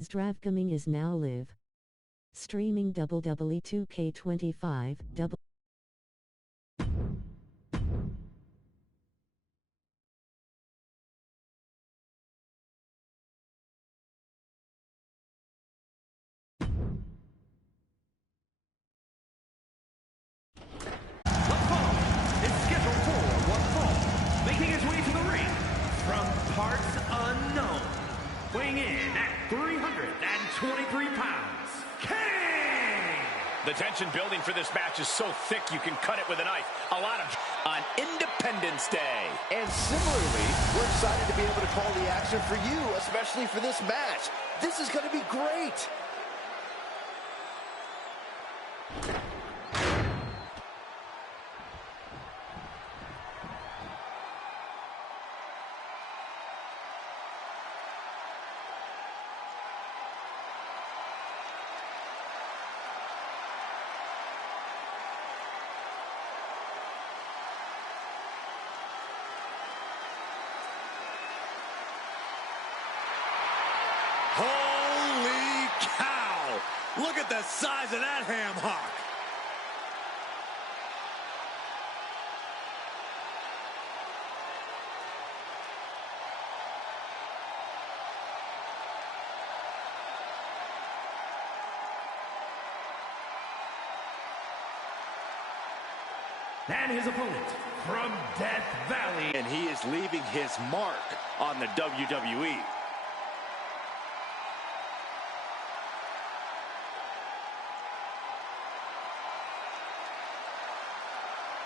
Zdravkoming is now live. Streaming WWE 2K25. Making his way to the ring from parts unknown, weighing in at 323 pounds, King! The tension building for this match is so thick you can cut it with a knife. A lot of on Independence Day. And similarly, we're excited to be able to call the action for you, especially for this match. This is going to be great. Holy cow! Look at the size of that ham hock. And his opponent from Death Valley. And he is leaving his mark on the WWE.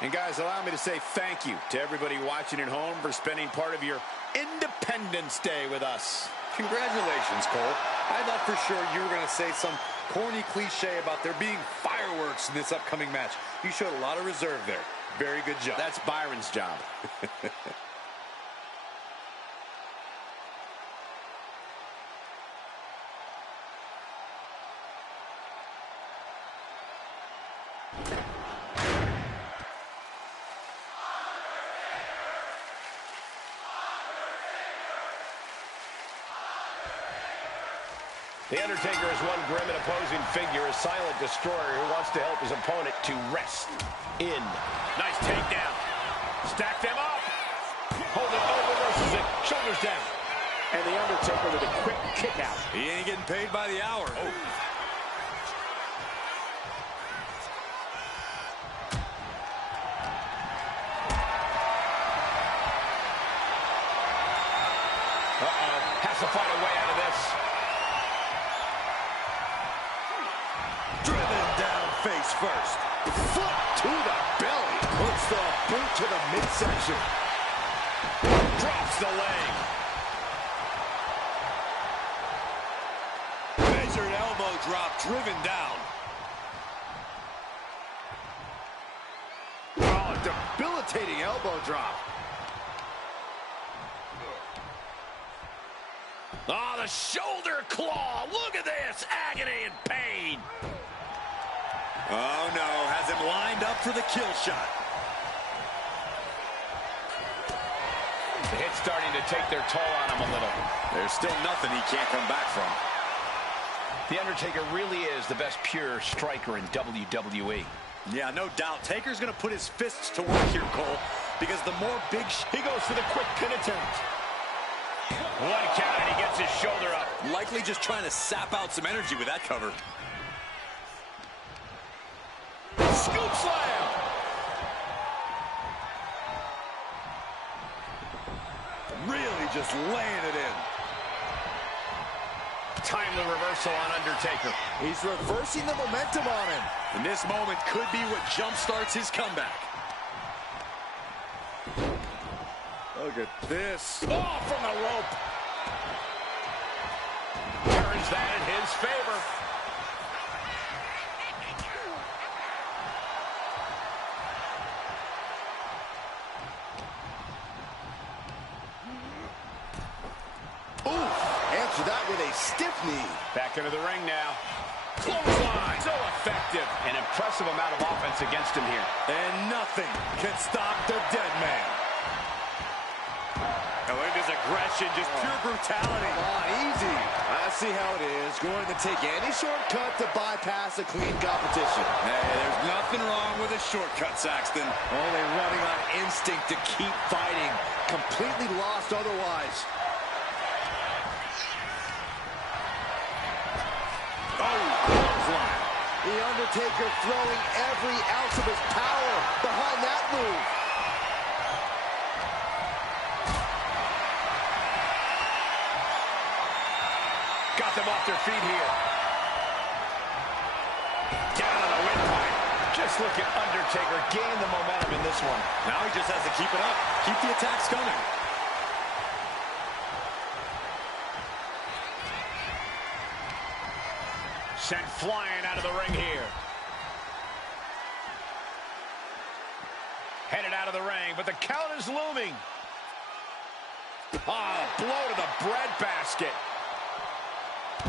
And guys, allow me to say thank you to everybody watching at home for spending part of your Independence Day with us. Congratulations, Cole. I thought for sure you were going to say some corny cliche about there being fireworks in this upcoming match. You showed a lot of reserve there. Very good job. That's Byron's job. The Undertaker is one grim and opposing figure, a silent destroyer who wants to help his opponent to rest in. Nice takedown. Stack them up. Hold it over, reverses it. Shoulders down. And The Undertaker with a quick kick out. He ain't getting paid by the hour. Oh. Has to find a way out of this. Driven down face first. Foot to the belly. Puts the boot to the midsection. Drops the leg. Measured elbow drop, driven down. Oh, debilitating elbow drop. Oh, the shoulder claw. Look at this. Agony and pain. Oh, no. Has him lined up for the kill shot. The hit's starting to take their toll on him a little. There's still nothing he can't come back from. The Undertaker really is the best pure striker in WWE. Yeah, no doubt. Taker's going to put his fists to work here, Cole, because the more big... He goes for the quick pin attempt. One count and he gets his shoulder up. Likely just trying to sap out some energy with that cover. Scoop slam! Really just laying it in. Timely reversal on Undertaker. He's reversing the momentum on him. And this moment could be what jumpstarts his comeback. Look at this. Oh, from the rope. Turns that in his favor. Answer that with a stiff knee. Back into the ring now. Clothesline. So effective. An impressive amount of offense against him here. And nothing can stop the dead man. And look at his aggression, just pure brutality. Come on, easy. see how it is. Going to take any shortcut to bypass a clean competition. Hey, there's nothing wrong with a shortcut, Saxton. Only running on instinct to keep fighting. Completely lost otherwise. Oh, clothesline. The Undertaker throwing every ounce of his power behind that move. Got them off their feet here. Down on the windpipe. Just look at Undertaker gain the momentum in this one. Now he just has to keep it up. Keep the attacks coming. Sent flying out of the ring here. Headed out of the ring, but the count is looming. Ah, blow to the breadbasket.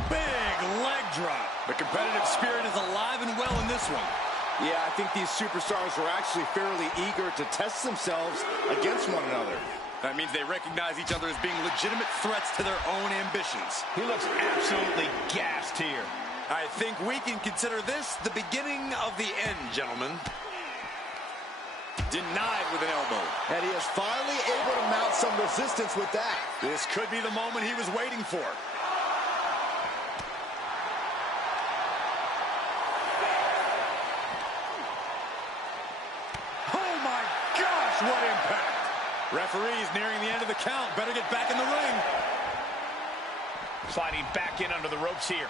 Big leg drop. The competitive spirit is alive and well in this one. Yeah, I think these superstars were actually fairly eager to test themselves against one another. That means they recognize each other as being legitimate threats to their own ambitions. He looks absolutely gassed here. I think we can consider this the beginning of the end, gentlemen. Denied with an elbow. And he is finally able to mount some resistance with that. This could be the moment he was waiting for. Oh my gosh, what impact! Referee's nearing the end of the count. Better get back in the ring. Sliding back in under the ropes here.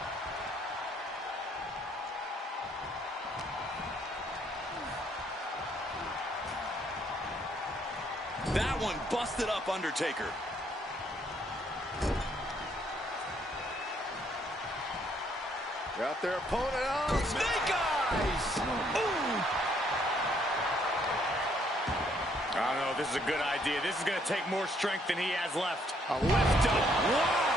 That one busted up Undertaker. Got their opponent out. Snake eyes! Ooh! I don't know if this is a good idea. This is going to take more strength than he has left. A lift up. Wow!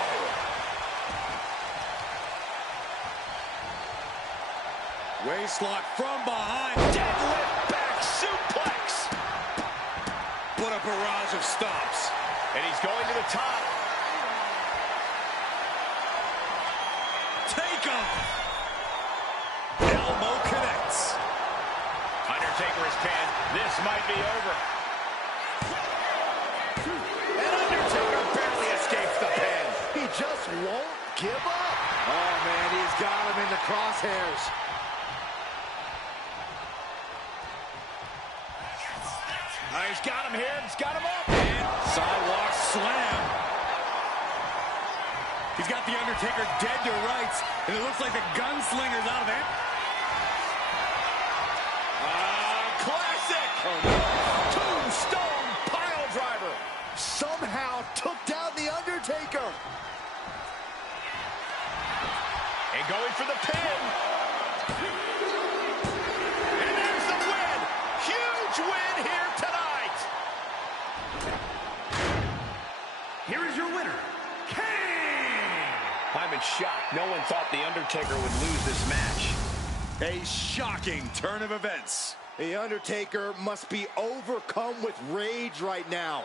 Waistlock from behind. Deadlift back suplex. What a barrage of stomps. And he's going to the top. Take off. Elbow connects. Undertaker is pinned. This might be over. And Undertaker barely escapes the pin. He just won't give up. Oh, man, he's got him in the crosshairs. He's got him here. He's got him up. And sidewalk slam. He's got the Undertaker dead to rights, and it looks like the gunslinger's out of it. Classic. Oh, no. Tombstone pile driver. Somehow took down the Undertaker. And going for the pin. And there's the win. Huge win here tonight. Here is your winner, Kane! I'm in shock. No one thought The Undertaker would lose this match. A shocking turn of events. The Undertaker must be overcome with rage right now.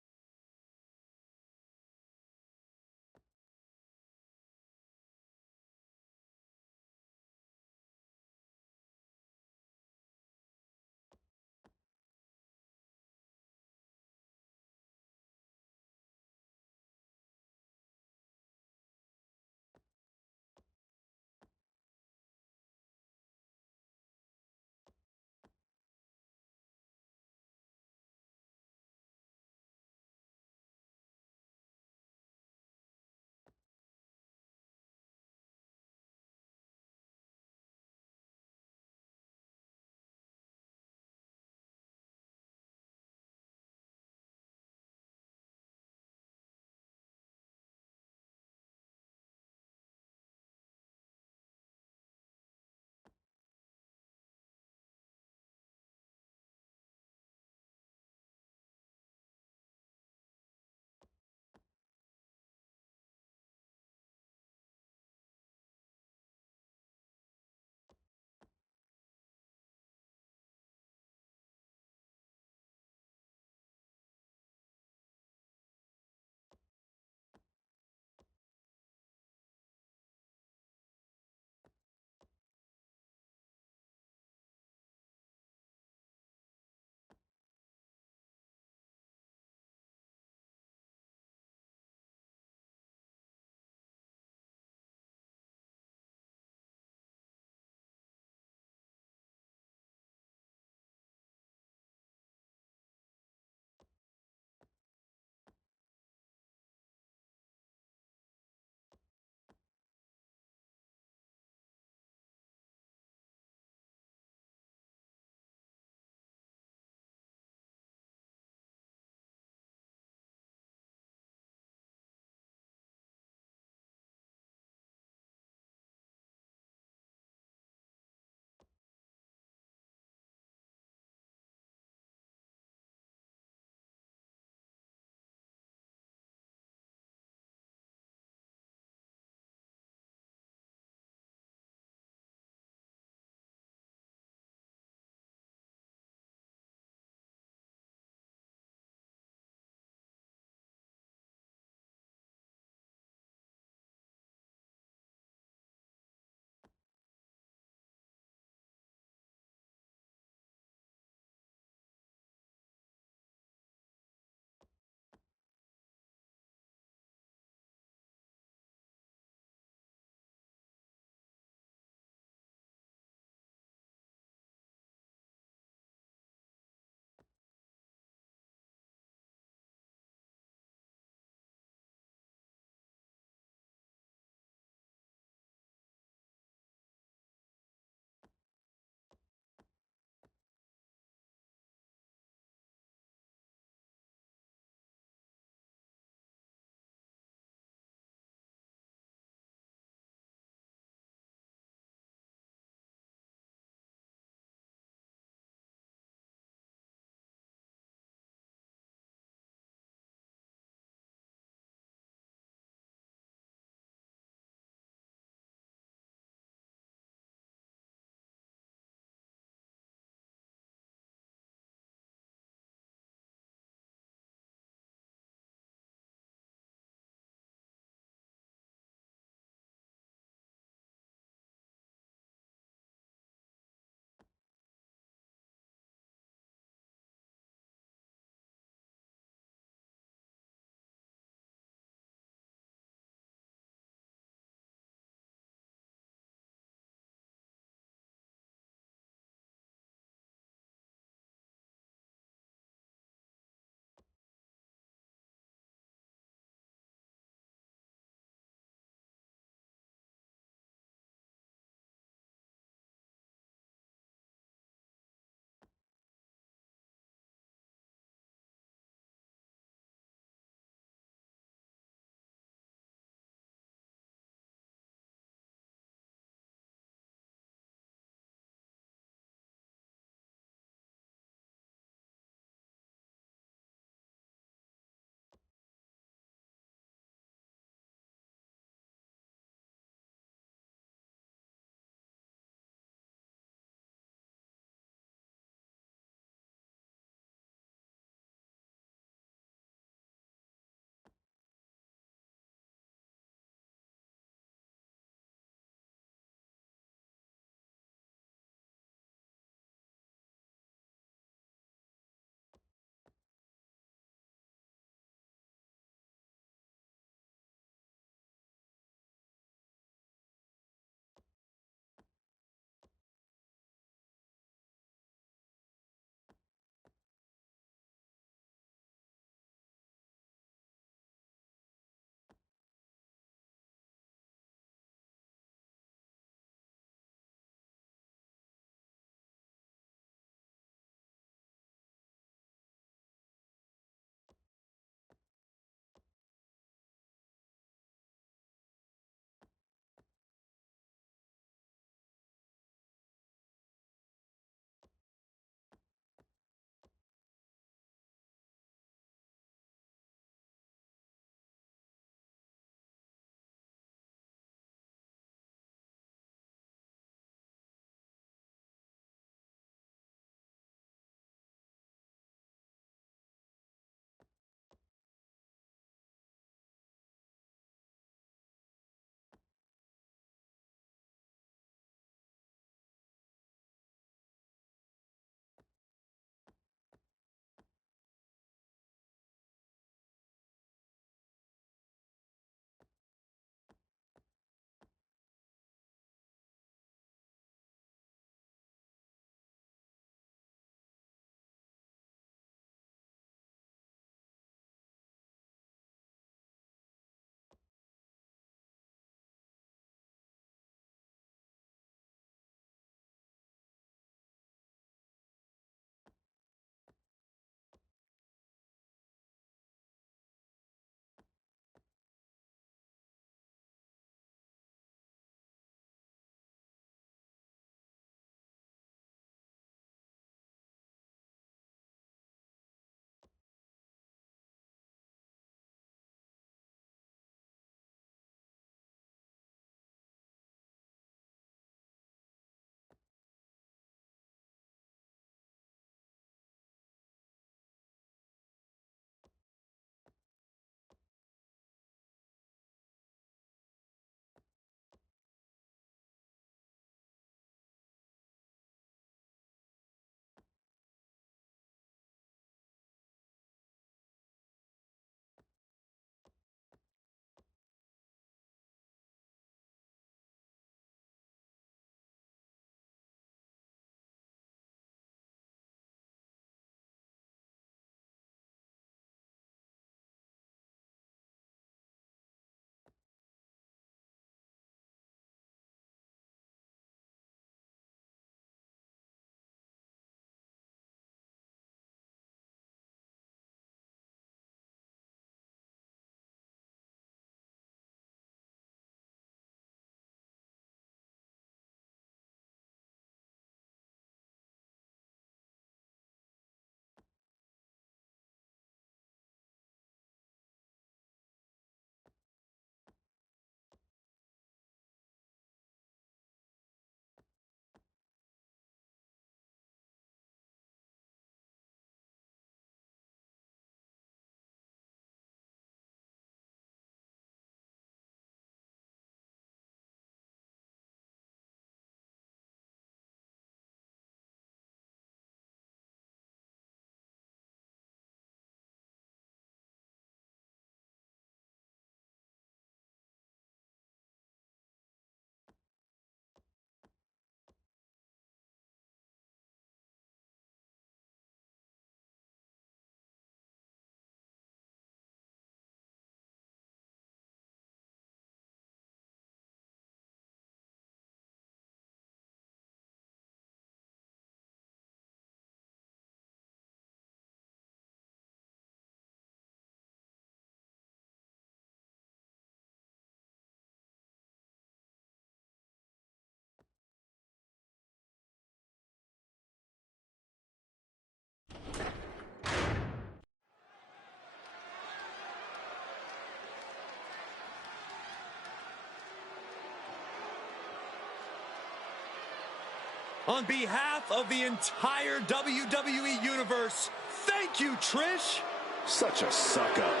On behalf of the entire WWE Universe, thank you, Trish. Such a suck-up.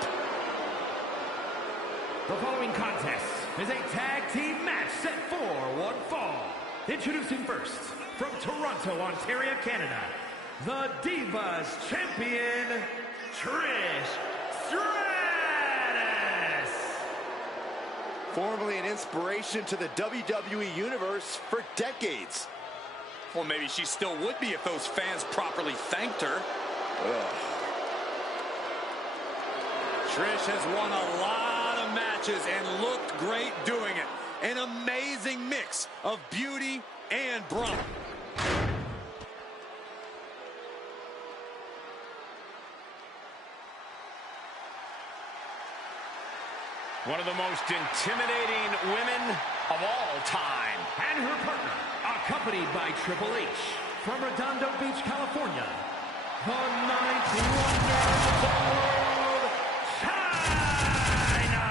The following contest is a tag team match set for one fall. Introducing first, from Toronto, Ontario, Canada, the Divas Champion, Trish Stratus. Formerly an inspiration to the WWE Universe for decades. Well, maybe she still would be if those fans properly thanked her. Trish has won a lot of matches and looked great doing it. An amazing mix of beauty and brawn. One of the most intimidating women of all time. And her partner, accompanied by Triple H, from Redondo Beach, California, the ninth wonder of the world, China!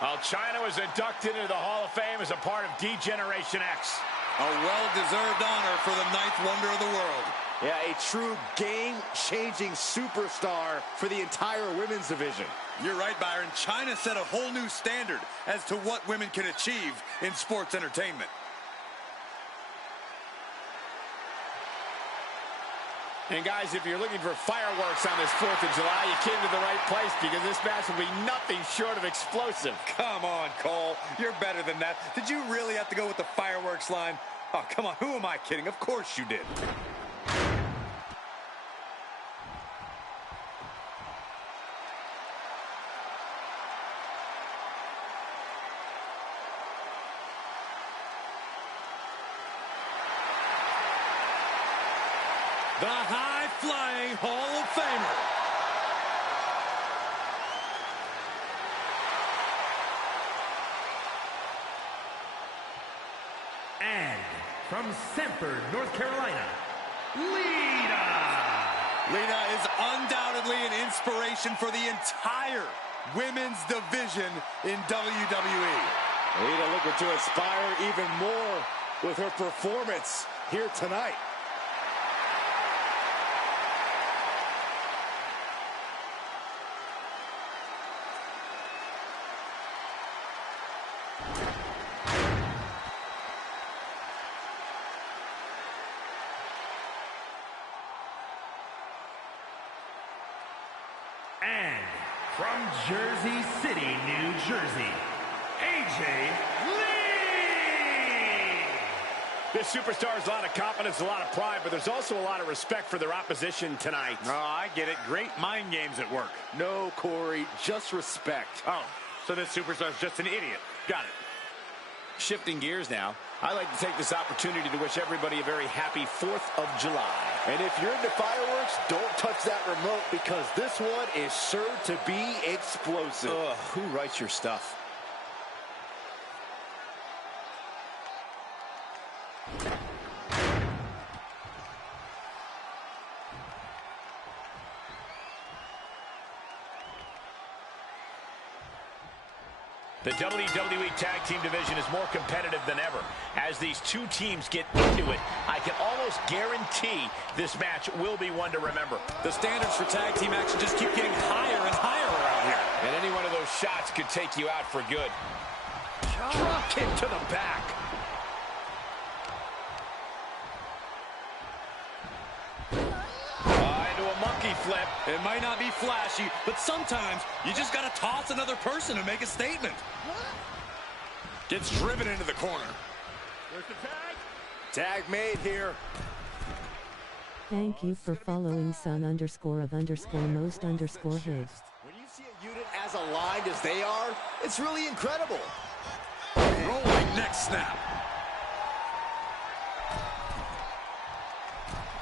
Well, China was inducted into the Hall of Fame as a part of D-Generation X. A well-deserved honor for the ninth wonder of the world. Yeah, a true game-changing superstar for the entire women's division. You're right, Byron. China set a whole new standard as to what women can achieve in sports entertainment. And guys, if you're looking for fireworks on this 4th of July, you came to the right place because this match will be nothing short of explosive. Come on, Cole. You're better than that. Did you really have to go with the fireworks line? Oh, come on. Who am I kidding? Of course you did. The high-flying Hall of Famer. And from Sanford, North Carolina, Lita! Lita is undoubtedly an inspiration for the entire women's division in WWE. Lita looking to inspire even more with her performance here tonight. And from Jersey City, New Jersey, AJ Lee! This superstar has a lot of confidence, a lot of pride, but there's also a lot of respect for their opposition tonight. Oh, I get it. Great mind games at work. No, Corey, just respect. Oh, so this superstar's just an idiot. Got it. Shifting gears now, I'd like to take this opportunity to wish everybody a very happy 4th of July. And if you're into fireworks, don't touch that remote because this one is sure to be explosive. Who writes your stuff? The WWE Tag Team division is more competitive than ever. As these two teams get into it, I can almost guarantee this match will be one to remember. The standards for tag team action just keep getting higher and higher around here. And any one of those shots could take you out for good. Drop kick to the back. Into a monkey flip. It might not be flashy, but sometimes you just got to toss another person and make a statement. Gets driven into the corner. There's the tag. Tag made here. Thank you for following son_of_most_hid. When you see a unit as aligned as they are, it's really incredible. Rolling neck snap.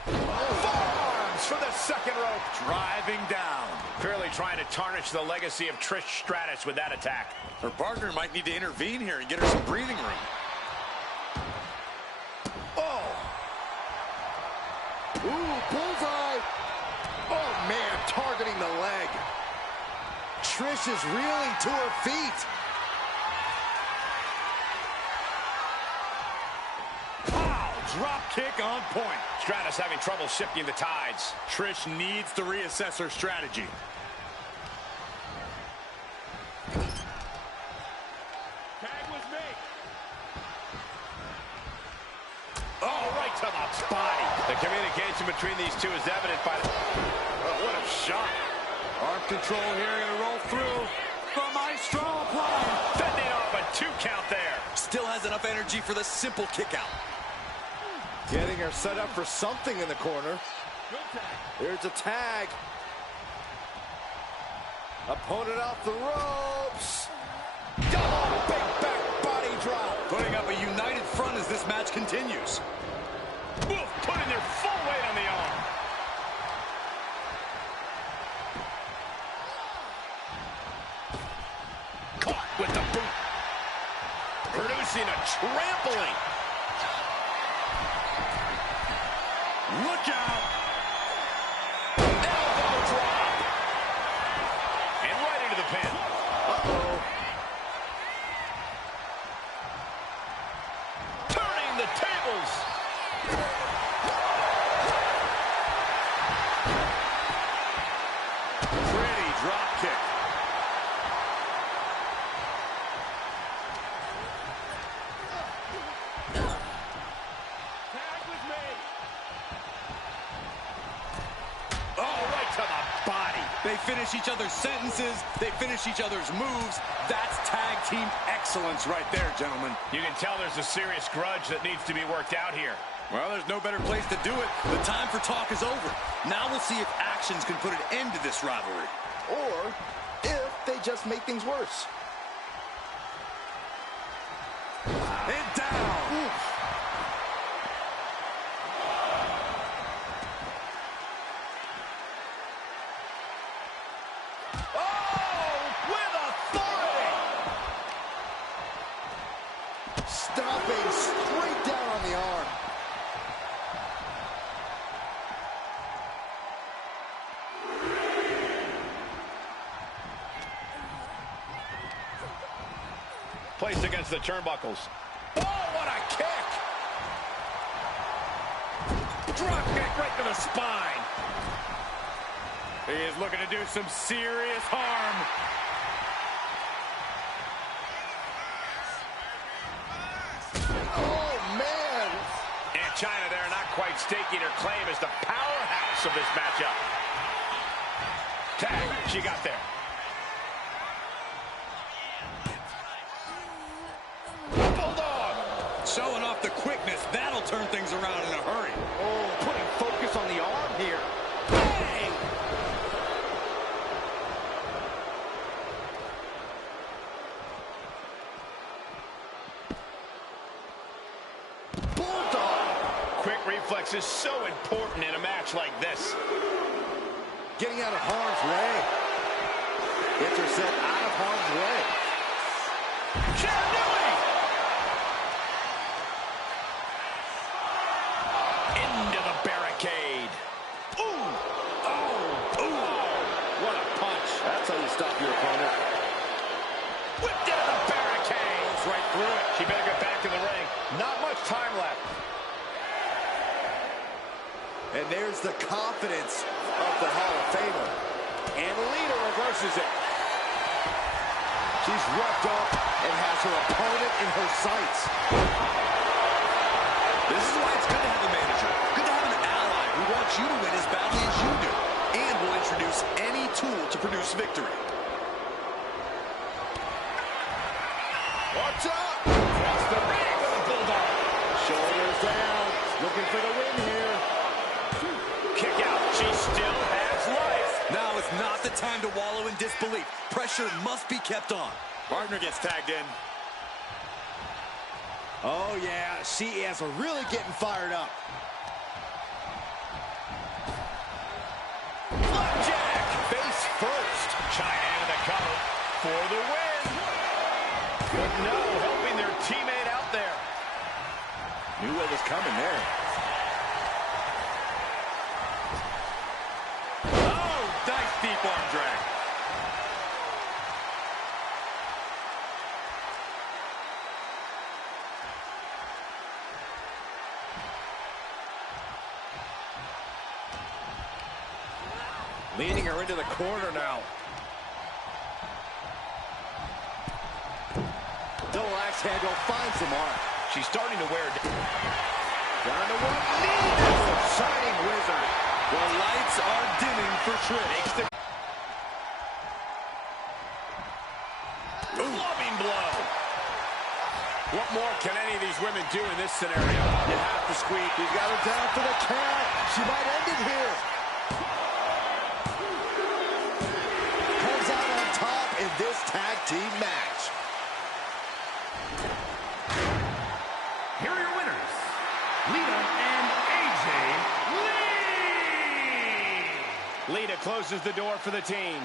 Forearms for the second rope. Driving down. Clearly trying to tarnish the legacy of Trish Stratus with that attack. Her partner might need to intervene here and get her some breathing room. Ooh, bullseye. Oh, man, targeting the leg. Trish is reeling to her feet. Wow, drop kick on point. Stratus having trouble shifting the tides. Trish needs to reassess her strategy. Tag was made. Oh, right to the body. The communication between these two is evident by the... Oh, what a shot. Arm control here, gonna roll through. The Maestro applied. Fending off a 2 count there. Still has enough energy for the simple kick out. Getting her set up for something in the corner. Good tag. Here's a tag. Opponent off the ropes. Oh, big back body drop. Putting up a united front as this match continues. Oof, putting their full weight on the arm. Caught with the boot. Producing a trampling. Look out. Elbow drop. And right into the pin. Uh-oh. Turning the tables. Pretty drop kick. Tag was made. Oh, right to the body. They finish each other's sentences. They finish each other's moves. That's tag team excellence right there, gentlemen. You can tell there's a serious grudge that needs to be worked out here. Well, there's no better place to do it. The time for talk is over. Now we'll see if actions can put an end to this rivalry. Or if they just make things worse. And down. Oof. Oh, with authority. Stomping straight down on the arm. Placed against the turnbuckles. Oh, what a kick. Drop kick right to the spine. He is looking to do some serious harm. Oh, man. And China there not quite staking her claim as the powerhouse of this matchup. Tag, she got there. Bulldog. Showing off the quickness. That'll turn things around in a hurry. Oh, putting focus on the arm here. Bang. Bulldog. Quick reflex is so important in a match like this. Getting out of harm's way. Gets herself out of harm's way. Into the barricade. Ooh. Oh. Ooh. What a punch. That's how you stop your opponent. Whipped into the barricade. Goes right through it. She better get back in the ring. Not much time left. And there's the confidence of the Hall of Famer. And Lita reverses it. She's roughed up and has her opponent in her sights. This is why it's good to have a manager. Good to have an ally who wants you to win as badly as you do. And will introduce any tool to produce victory. Watch out! Across the ring with a bulldog. Shoulders down. Looking for the win here. Kick out. She still has life. Now is not the time to wallow in disbelief. Pressure must be kept on. Partner gets tagged in. Oh, yeah. She is really getting fired up. Flapjack. Face first. China into the cover for the win. But no, helping their teammate out there. Knew what was coming there. Oh, nice deep arm drag. Leading her into the corner now. Double axe handle finds the mark. She's starting to wear Down to one knee. Shining wizard. The lights are dimming for Trish. Clubbing blow. What more can any of these women do in this scenario? You have to squeak. He's got her down for the count. She might end it here. Comes out on top in this tag team match. Here are your winners, Lita and AJ Lee. Lita closes the door for the team.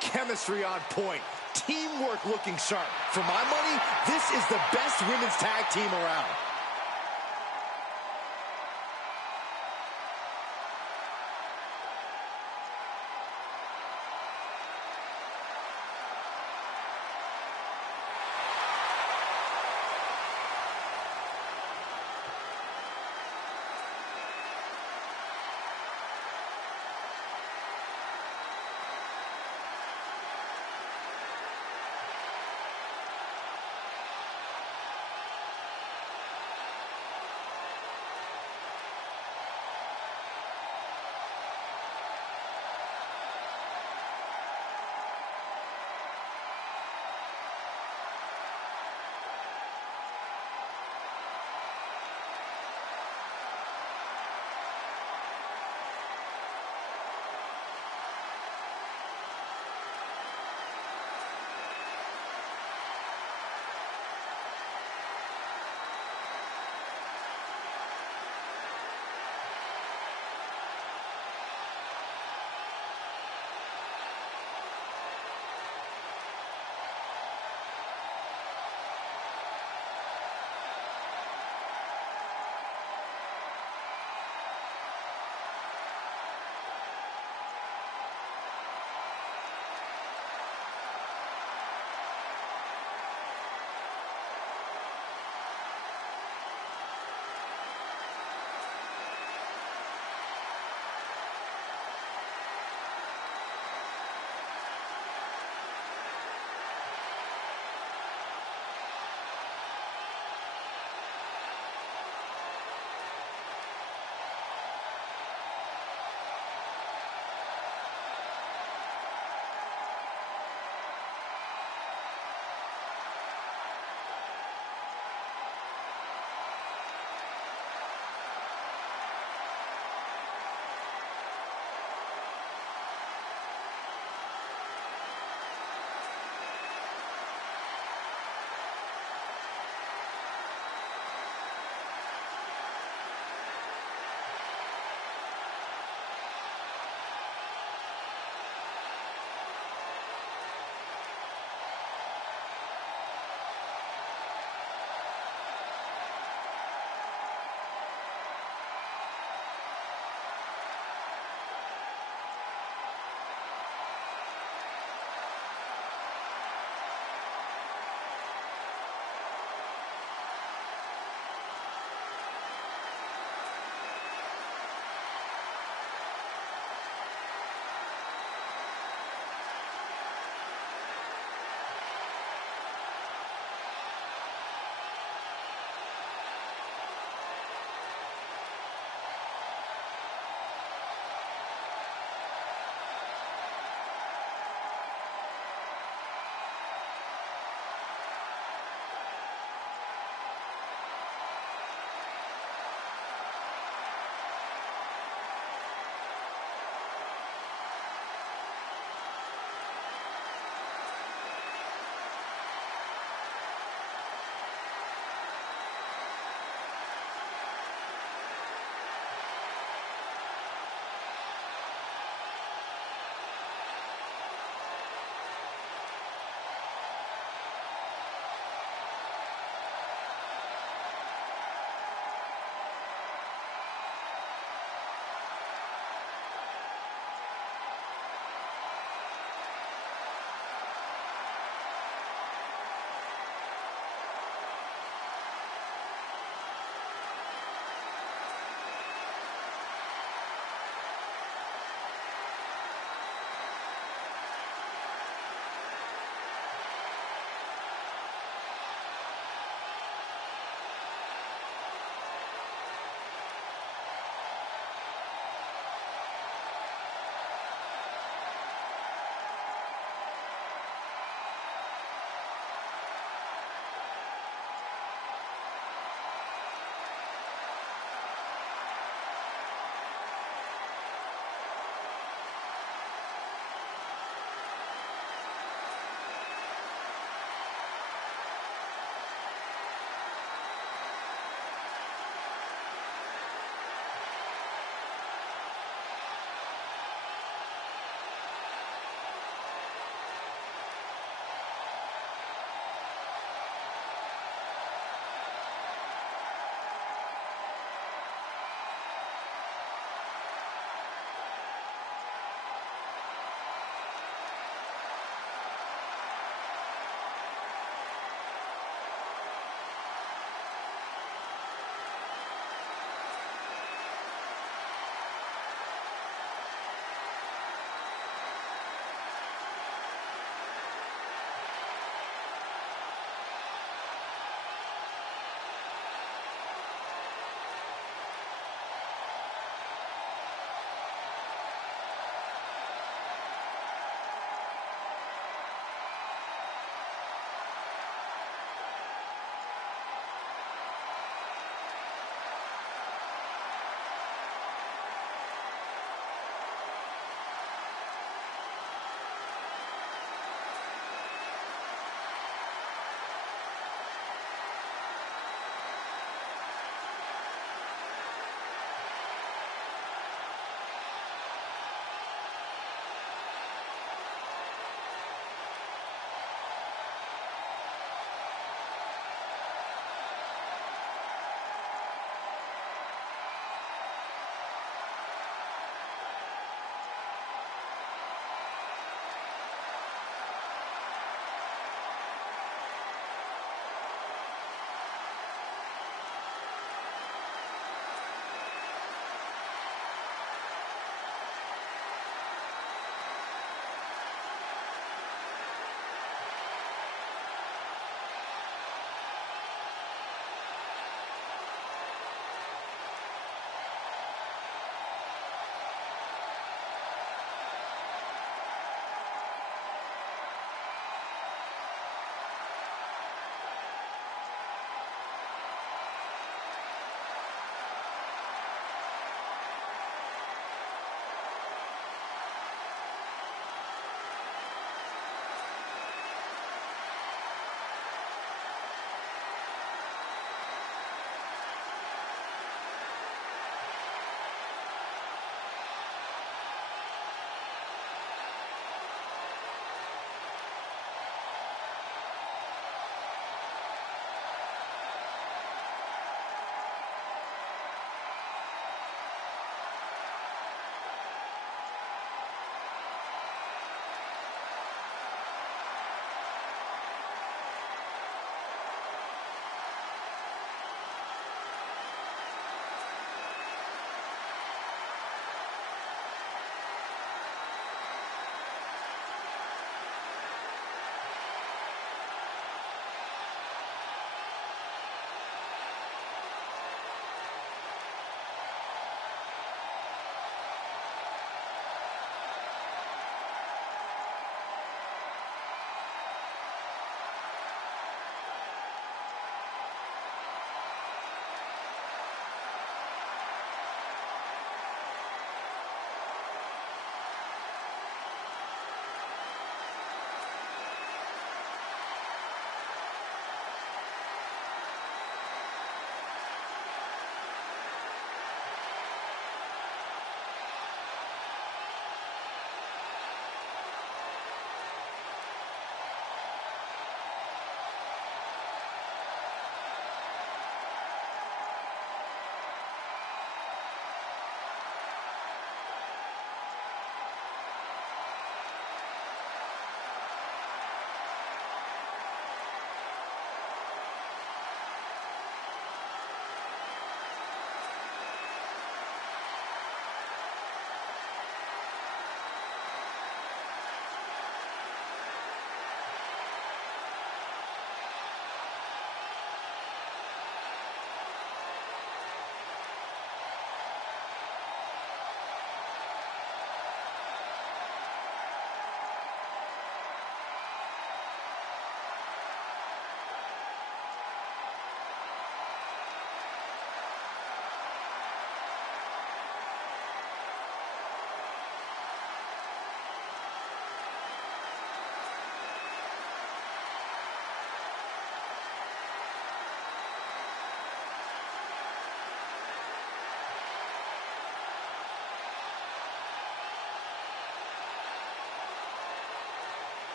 Chemistry on point. Teamwork looking sharp. For my money, this is the best women's tag team around.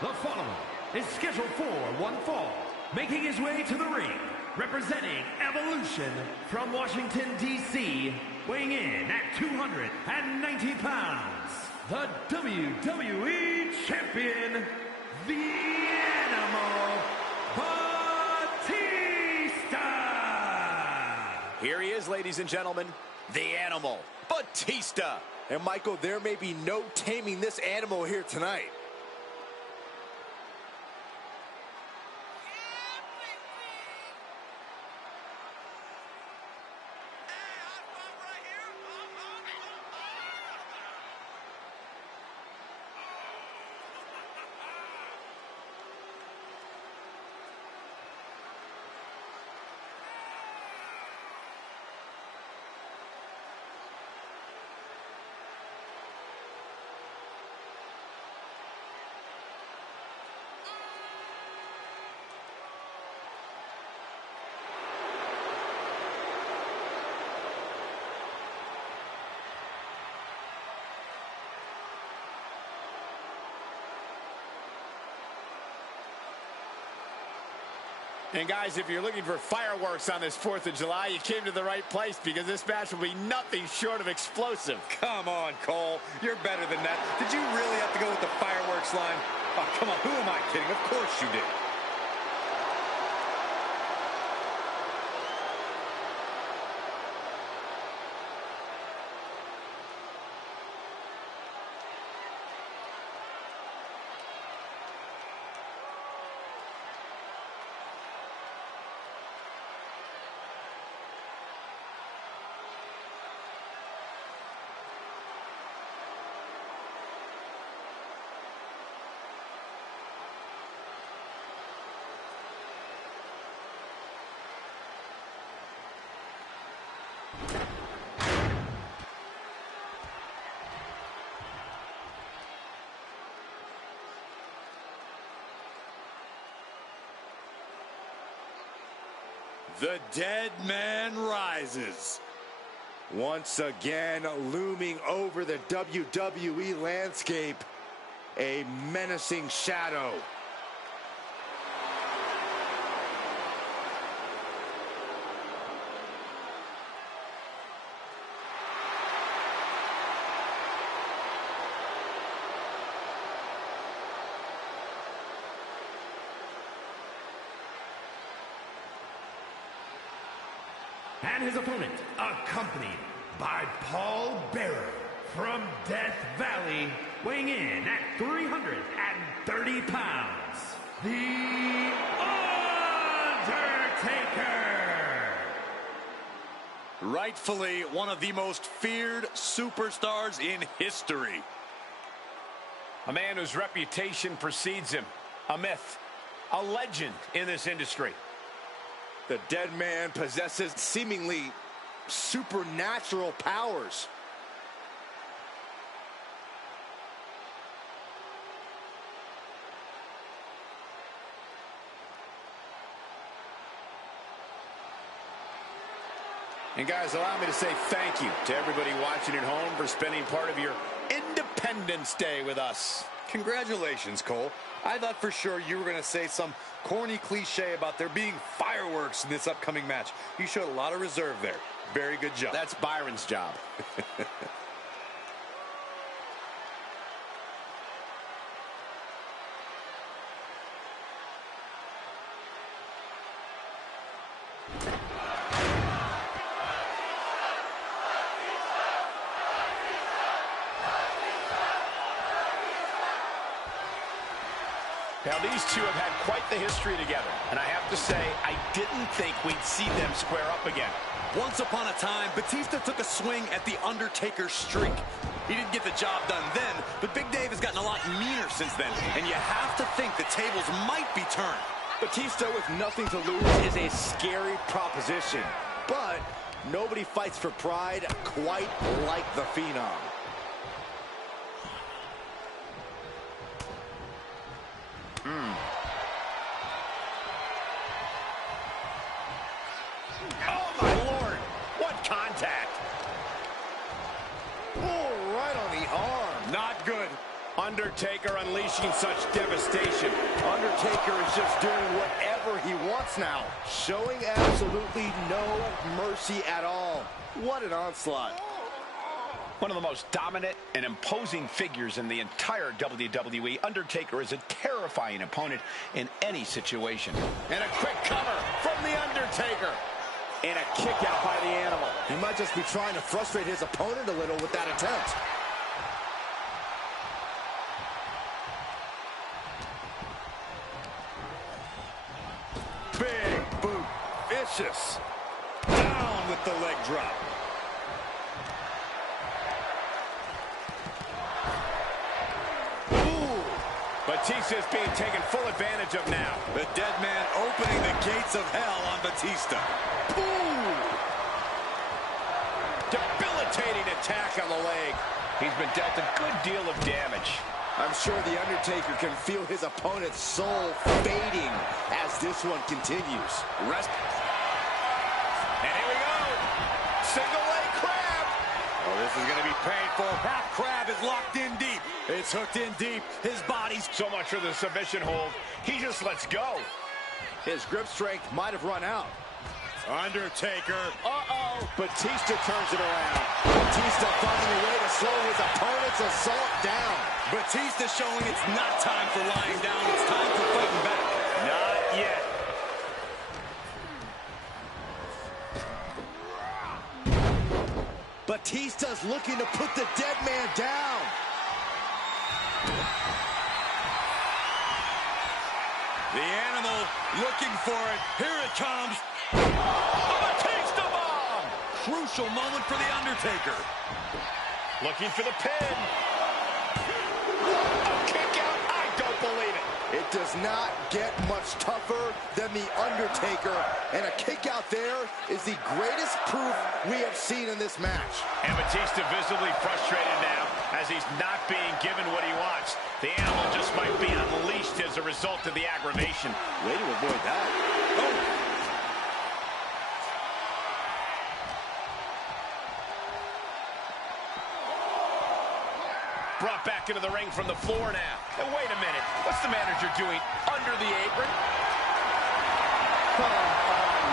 The following is scheduled for one fall, making his way to the ring, representing Evolution from Washington, D.C., weighing in at 290 pounds, the WWE Champion, the Animal Batista! Here he is, ladies and gentlemen, the Animal Batista. And Michael, there may be no taming this animal here tonight. And guys, if you're looking for fireworks on this 4th of July, you came to the right place, because this match will be nothing short of explosive. Come on, Cole. You're better than that. Did you really have to go with the fireworks line? Oh, come on. Who am I kidding? Of course you did. The dead man rises. Once again, looming over the WWE landscape, a menacing shadow. And his opponent, accompanied by Paul Bearer from Death Valley, weighing in at 330 pounds, The Undertaker! Rightfully one of the most feared superstars in history. A man whose reputation precedes him. A myth. A legend in this industry. The dead man possesses seemingly supernatural powers. And guys, allow me to say thank you to everybody watching at home for spending part of your Independence Day with us. Congratulations, Cole. I thought for sure you were going to say some corny cliche about there being fireworks in this upcoming match. You showed a lot of reserve there. Very good job. That's Byron's job. Now, these two have had quite the history together, and I have to say, I didn't think we'd see them square up again. Once upon a time, Batista took a swing at The Undertaker's streak. He didn't get the job done then, but Big Dave has gotten a lot meaner since then, and you have to think the tables might be turned. Batista with nothing to lose is a scary proposition, but nobody fights for pride quite like the Phenom. Oh, my Lord! What contact! Oh, right on the arm. Not good. Undertaker unleashing such devastation. Undertaker is just doing whatever he wants now, showing absolutely no mercy at all. What an onslaught. One of the most dominant and imposing figures in the entire WWE, Undertaker is a terrifying opponent in any situation. And a quick cover from the Undertaker. And a kick out by the Animal. He might just be trying to frustrate his opponent a little with that attempt. Big boot. Vicious. Down with the leg drop. Batista is being taken full advantage of now. The dead man opening the gates of hell on Batista. Ooh! Debilitating attack on the leg. He's been dealt a good deal of damage. I'm sure the Undertaker can feel his opponent's soul fading as this one continues. Rest. And here we go. Single leg crab. Oh, this is going to be painful. Half crab is locked in deep. It's hooked in deep. His body's... So much for the submission hold. He just lets go. His grip strength might have run out. Undertaker. Uh-oh. Batista turns it around. Batista finding a way to slow his opponent's assault down. Batista showing it's not time for lying down. It's time for fighting back. Not yet. Batista's looking to put the dead man down. The Animal looking for it. Here it comes. A Batista bomb! Crucial moment for The Undertaker. Looking for the pin. A kick out. I don't believe it. It does not get much tougher than The Undertaker, and a kick out there is the greatest proof we have seen in this match. And Batista visibly frustrated now as he's not being given what he wants. The Animal just might be unleashed as a result of the aggravation. Way to avoid that. Oh. Brought back into the ring from the floor now. And wait a minute, what's the manager doing under the apron? Come on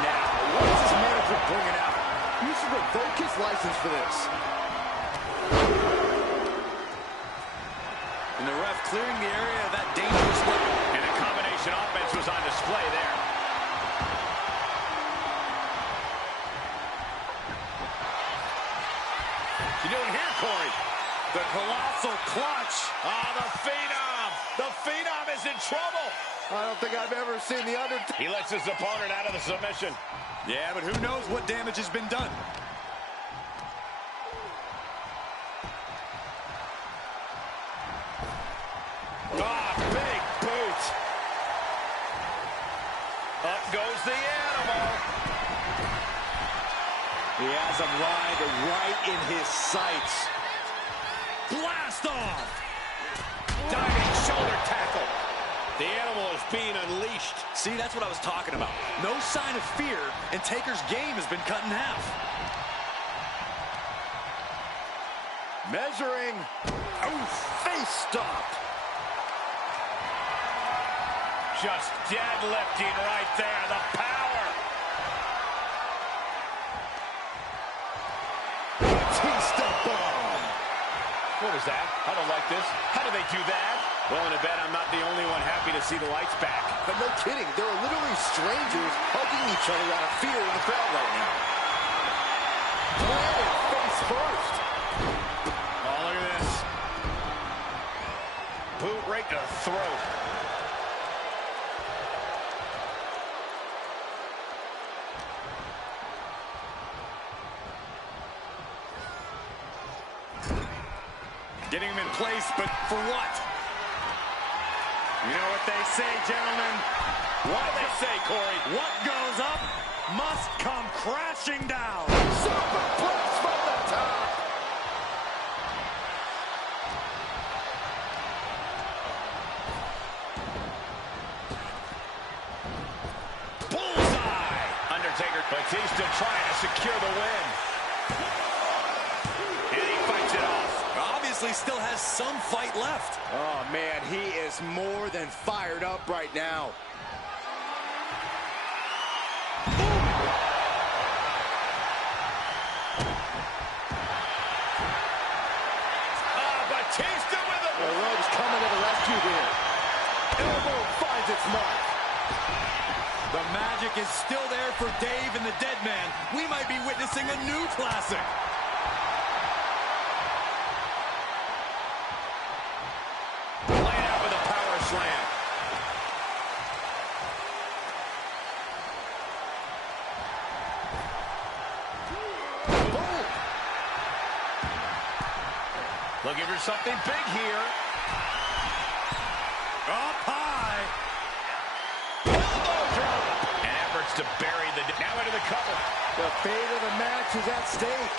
now. What is this manager bringing out? You should revoke his license for this. And the ref clearing the area of that dangerous weapon. And a combination offense was on display there. What's he doing here, Corey? The colossal clutch. Oh, the Phenom! The Phenom is in trouble! I don't think I've ever seen the Undertaker. He lets his opponent out of the submission. Yeah, but who knows what damage has been done. Ah, big boot. Up goes the Animal. He has him right in his sights. Blast off! Diving shoulder tackle. The Animal is being unleashed. See, that's what I was talking about. No sign of fear, and Taker's game has been cut in half. Measuring. Oh, face stop. Just deadlifting right there. The power. Batista bomb. What was that? I don't like this. How do they do that? Well, in a bet, I'm not the only one happy to see the lights back. But no kidding, there are literally strangers hugging each other out of fear in the crowd right now. Planted face first. Oh, look at this. Boot right to the throat. Getting him in place, but for what? You know what they say, gentlemen? What do they say, Corey? What goes up must come crashing down. Superplex from the top. Bullseye! Undertaker. Batista trying to secure the win. And he fights it off. obviously still has some fight left. Oh, man, he is more than fired up right now. Batista with him. The ropes coming to the rescue here. Elbow finds its mark. The magic is still there for Dave and the Dead Man. We might be witnessing a new classic. Laid out with a power slam. Boom. Looking for something big here. Up high. Elbow drop. And efforts to bury the... Now into the cover. The fate of the match is at stake.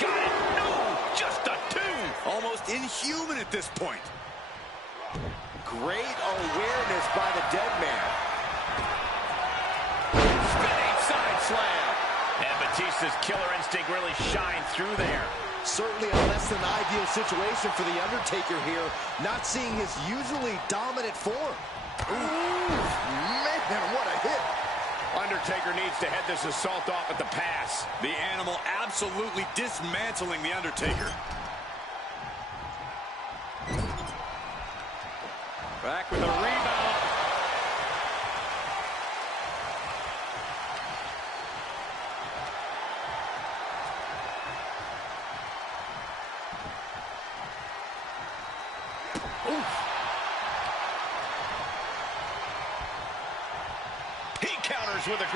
Got it. No, just a two. Almost inhuman at this point. Great awareness by the Dead Man. Spinning side slam. And Batista's killer instinct really shined through there. Certainly a less than ideal situation for The Undertaker here, not seeing his usually dominant form. Ooh, man, what a hit. Undertaker needs to head this assault off at the pass. The animal absolutely dismantling The Undertaker. Back with a rebound. He counters with a...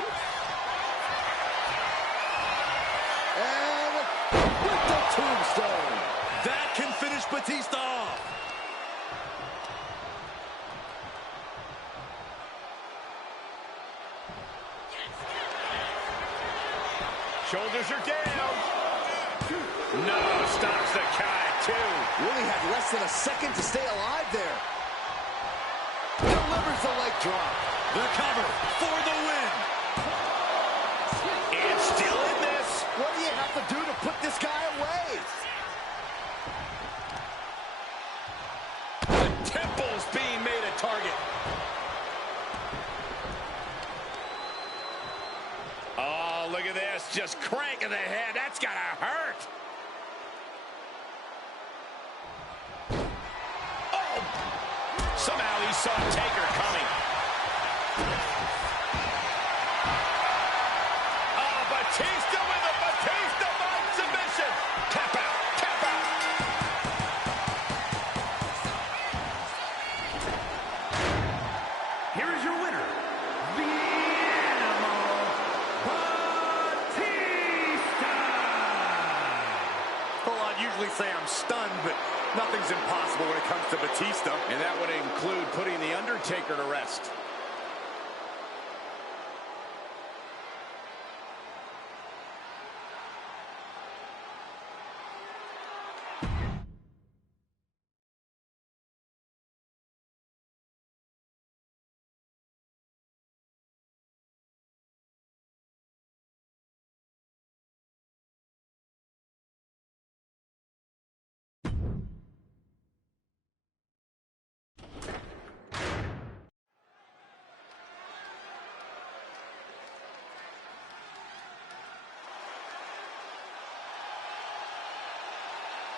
And with the tombstone. That can finish Batista off. Shoulders are down. No, stops the count at two. Really had less than a second to stay alive there. Delivers the leg drop. The cover for the win. And still in this. What do you have to do to put this guy away? The temple's being made a target. Oh, look at this. Just cranking the head. That's gotta hurt. Oh! Somehow he saw Taker coming. Oh, Batista with a Batista by submission. Tap out. Tap out. Here is your winner, the Animal Batista. Well, I'd usually say I'm stunned, but nothing's impossible when it comes to Batista. And that would include putting The Undertaker to rest.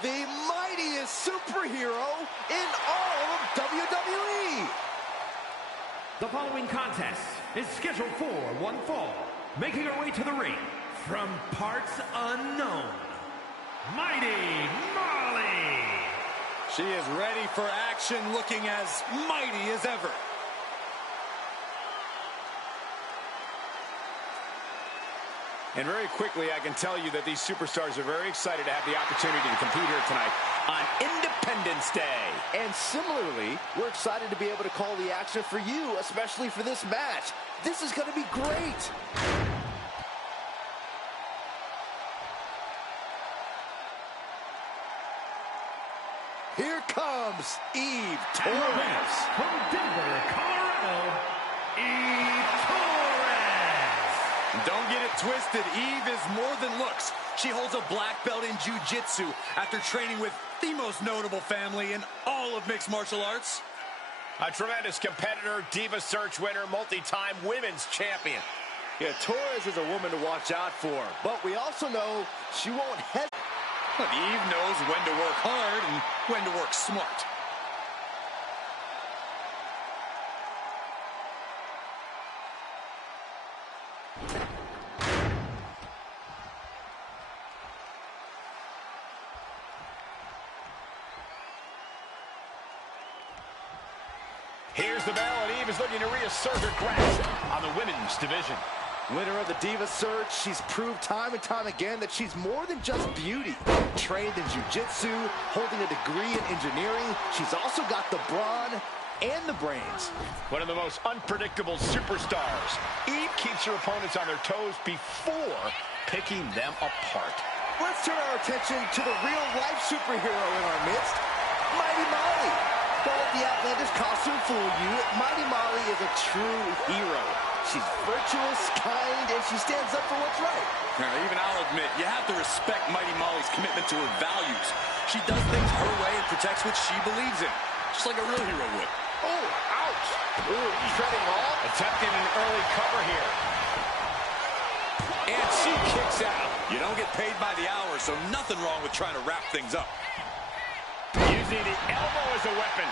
The mightiest superhero in all of WWE. The following contest is scheduled for one fall. Making her way to the ring from parts unknown, Mighty Molly. She is ready for action, looking as mighty as ever. And very quickly, I can tell you that these superstars are very excited to have the opportunity to compete here tonight on Independence Day. And similarly, we're excited to be able to call the action for you, especially for this match. This is going to be great. Here comes Eve Torres. From Denver, Colorado, Eve Torres. Don't get it twisted. Eve is more than looks. She holds a black belt in jiu-jitsu after training with the most notable family in all of mixed martial arts. A tremendous competitor, Diva Search winner, multi-time women's champion. Yeah, Torres is a woman to watch out for, but we also know she won't hesitate. But Eve knows when to work hard and when to work smart. Here's the bell, and Eve is looking to reassert her grasp on the women's division. Winner of the Diva Search, she's proved time and time again that she's more than just beauty. Trained in jiu-jitsu, holding a degree in engineering, she's also got the brawn and the brains. One of the most unpredictable superstars. Eve keeps her opponents on their toes before picking them apart. Let's turn our attention to the real-life superhero in our midst, Mighty Molly. Don't let the outlandish costume fool you. Mighty Molly is a true hero. She's virtuous, kind, and she stands up for what's right. Now, even I'll admit, you have to respect Mighty Molly's commitment to her values. She does things her way and protects what she believes in, just like a real hero would. Oh, ouch! Ooh, treading off. Attempting an early cover here. And she kicks out. You don't get paid by the hour, so nothing wrong with trying to wrap things up. Using the elbow as a weapon.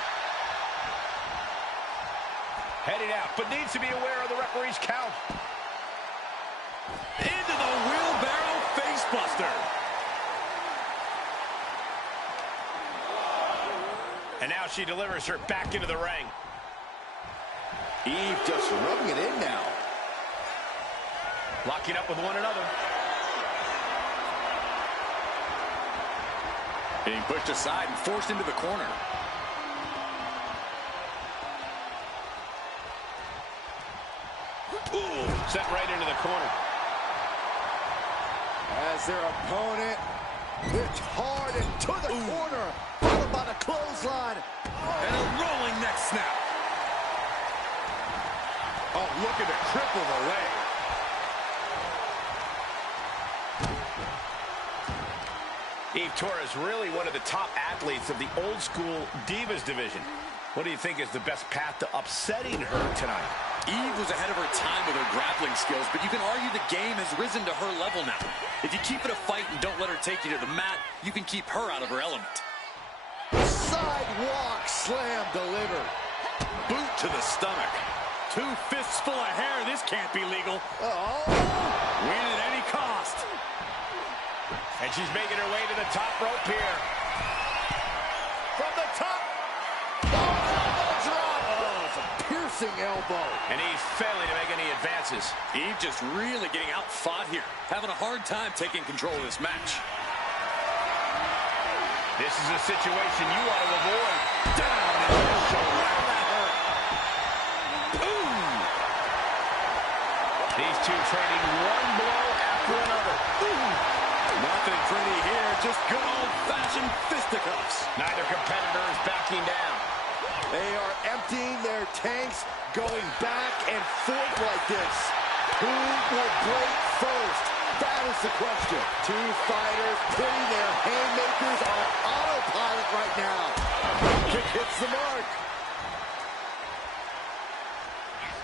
Heading out, but needs to be aware of the referee's count. Into the wheelbarrow facebuster. And now she delivers her back into the ring. Eve just rubbing it in now. Locking up with one another. Being pushed aside and forced into the corner. Ooh, sent right into the corner. As their opponent hits hard into the corner, followed by the clothesline. And a rolling neck snap. Oh, looking to cripple the leg. Eve Torres, really one of the top athletes of the old school Divas division. What do you think is the best path to upsetting her tonight? Eve was ahead of her time with her grappling skills, but you can argue the game has risen to her level now. If you keep it a fight and don't let her take you to the mat, you can keep her out of her element. Sidewalk slam delivered. Boot to the stomach. 2 fists full of hair. This can't be legal. Oh! Win at any cost. And she's making her way to the top rope here. From the top. Elbow drop. Oh, it's a piercing elbow. And he's failing to make any advances. Eve just really getting outfought here. Having a hard time taking control of this match. This is a situation you want to avoid. Down into the shoulder. That hurt. Boom. These two trading one blow after another. Ooh. Nothing pretty here, just good old-fashioned fisticuffs. Neither competitor is backing down. They are emptying their tanks, going back and forth like this. Who will break first? That is the question. Two fighters putting their haymakers on autopilot right now. Kick hits the mark.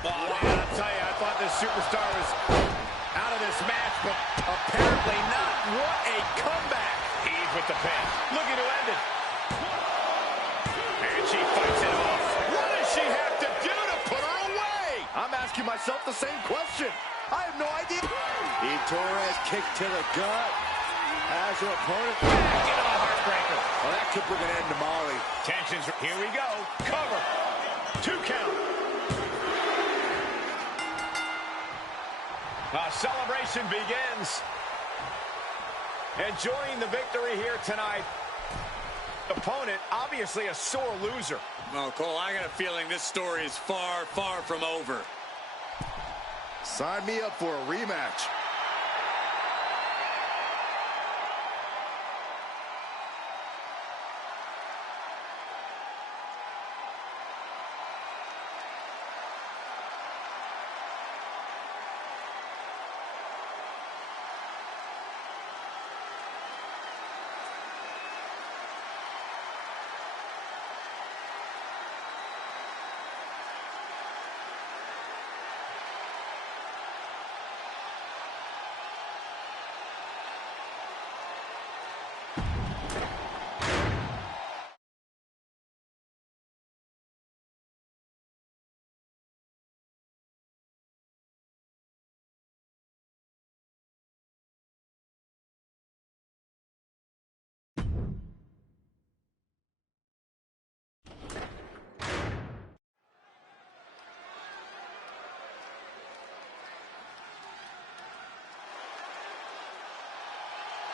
Oh, man, I'll tell you, I thought this superstar was out of this match, but apparently not. What a comeback. Eve with the pin. Looking to end it. And she fights it off. What does she have to do to put her away? I'm asking myself the same question. I have no idea. Eve Torres kicked to the gut. As her opponent Back into a heartbreaker. Well, that could bring an end to Molly. Tensions. Here we go. Cover. 2 count. A celebration begins. Enjoying the victory here tonight. Opponent, obviously a sore loser. Well, Cole, I got a feeling this story is far, far from over. Sign me up for a rematch.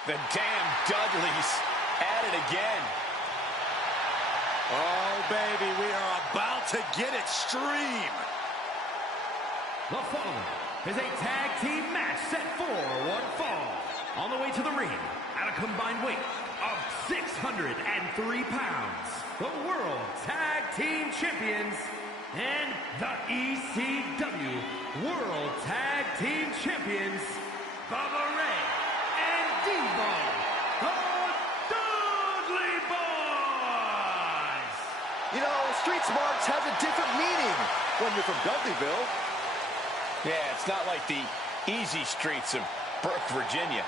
The damn Dudleys at it again. Oh, baby, we are about to get extreme. The following is a tag team match set for one fall. On the way to the ring, at a combined weight of 603 pounds, the World Tag Team Champions and the ECW World Tag Team Champions, Bubba Ray and Devo, the Dudley Boys. You know, Street Smarts has a different meaning when you're from Dudleyville. Yeah, it's not like the easy streets of Burke, Virginia.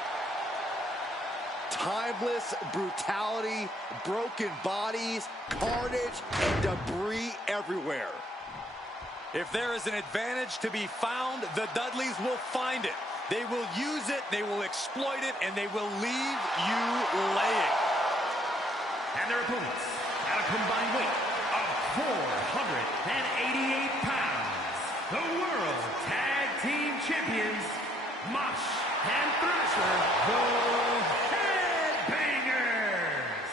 Timeless brutality, broken bodies, carnage, and debris everywhere. If there is an advantage to be found, the Dudleys will find it. They will use it, they will exploit it, and they will leave you laying. And their opponents, at a combined weight of 488 pounds, the World Tag Team Champions, Mosh and Thrasher, the Headbangers.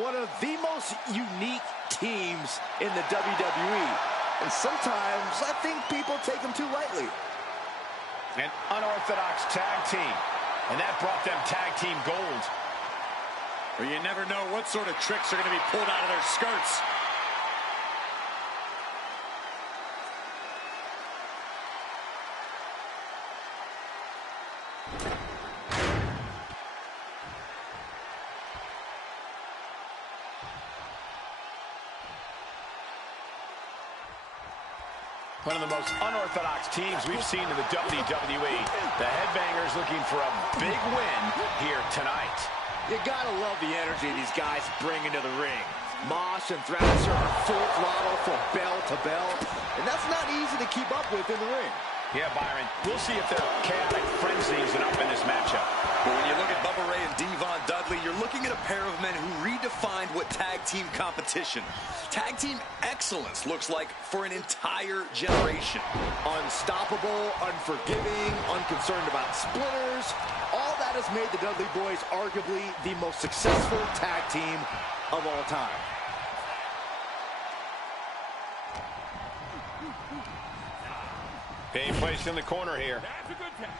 One of the most unique teams in the WWE. And sometimes I think people take them too lightly. An unorthodox tag team. And that brought them tag team gold. Well, you never know what sort of tricks are going to be pulled out of their skirts. One of the most unorthodox teams we've seen in the WWE. The Headbangers looking for a big win here tonight. You gotta love the energy these guys bring into the ring. Mosh and Thrasher are full throttle from bell to bell, and that's not easy to keep up with in the ring. Yeah, Byron, we'll see if their chaotic frenzies and up in this matchup. But when you look at Bubba Ray and Devon Dudley, you're looking at a pair of men who redefined what tag team competition, tag team excellence looks like for an entire generation. Unstoppable, unforgiving, unconcerned about splitters. All that has made the Dudley Boys arguably the most successful tag team of all time. Being placed in the corner here. That's a good tag.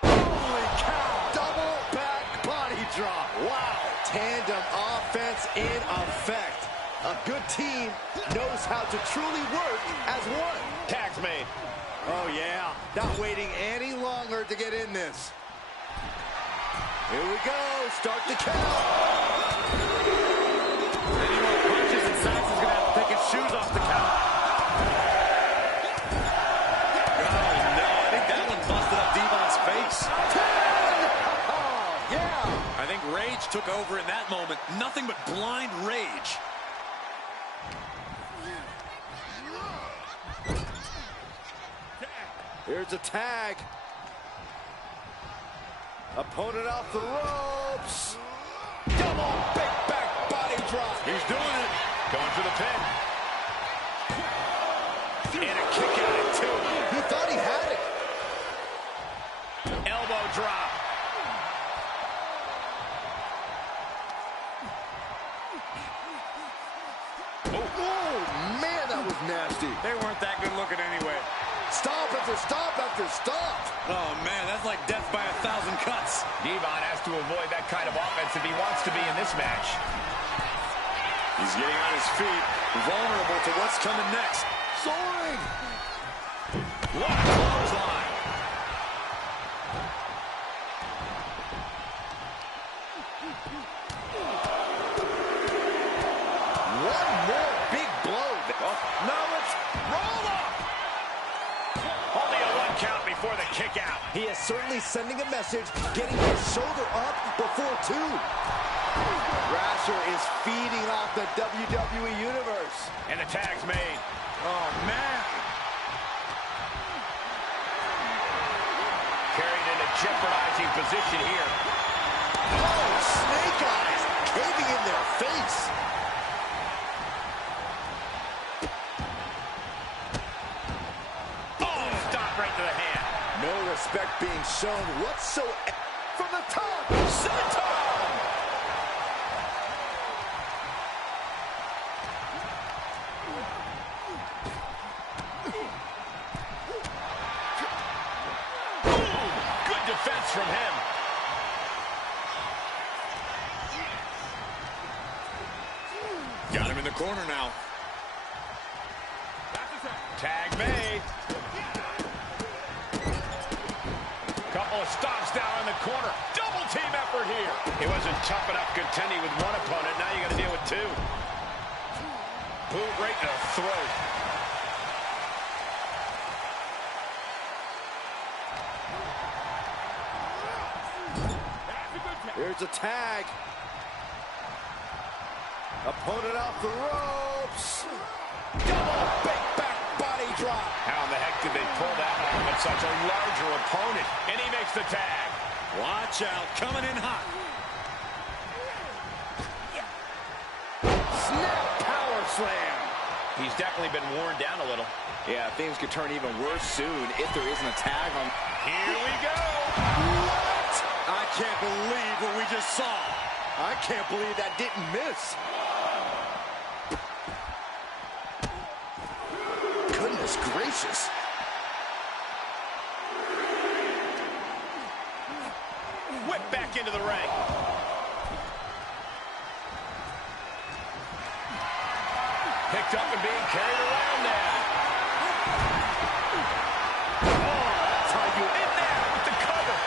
Holy cow! Double back body drop. Wow. Tandem offense in effect. A good team knows how to truly work as one. Tag's made. Oh, yeah. Not waiting any longer to get in this. Here we go. Start the count. Any more punches and Sax is going to have to take his shoes off the count. Oh, no. I think that one busted up Devon's face. 10! Oh, yeah. I think rage took over in that moment. Nothing but blind rage. Here's a tag. Opponent off the ropes. Double big back body drop. He's doing it. Going for the pin. And a kick out at two. He thought he had it. Elbow drop. Oh, man, that was nasty. They weren't that good looking anyway. Stomp after stomp after stomp. Oh, man, that's like death by 1,000 cuts. Devon has to avoid that kind of offense if he wants to be in this match. He's getting on his feet, vulnerable to what's coming next. Soaring. What a clothesline. One more big blow. Oh, now it's roll up. Only a one count before the kick out. He is certainly sending a message, getting his shoulder up before two. Thrasher is feeding off the WWE Universe. And the tag's made. Oh, man. Carried in a jeopardizing position here. Oh, snake eyes caving in their face. No respect being shown whatsoever. From the top, Senton! Good defense from him. Got him in the corner now. Tag made. Couple of stops down in the corner. Double team effort here. He wasn't tough enough contending with one opponent. Now you got to deal with two. Boot right in the throat. Here's a tag. Opponent off the ropes. Double big back body drop. How in the heck did they pull that off at such a larger opponent? And he makes the tag. Watch out, coming in hot. Snap power slam. He's definitely been worn down a little. Yeah, things could turn even worse soon if there isn't a tag on. Here we go. What? I can't believe what we just saw. I can't believe that didn't miss. Goodness gracious. Whip back into the ring. Picked up and being carried around now. Oh, that's how you in there with the cover.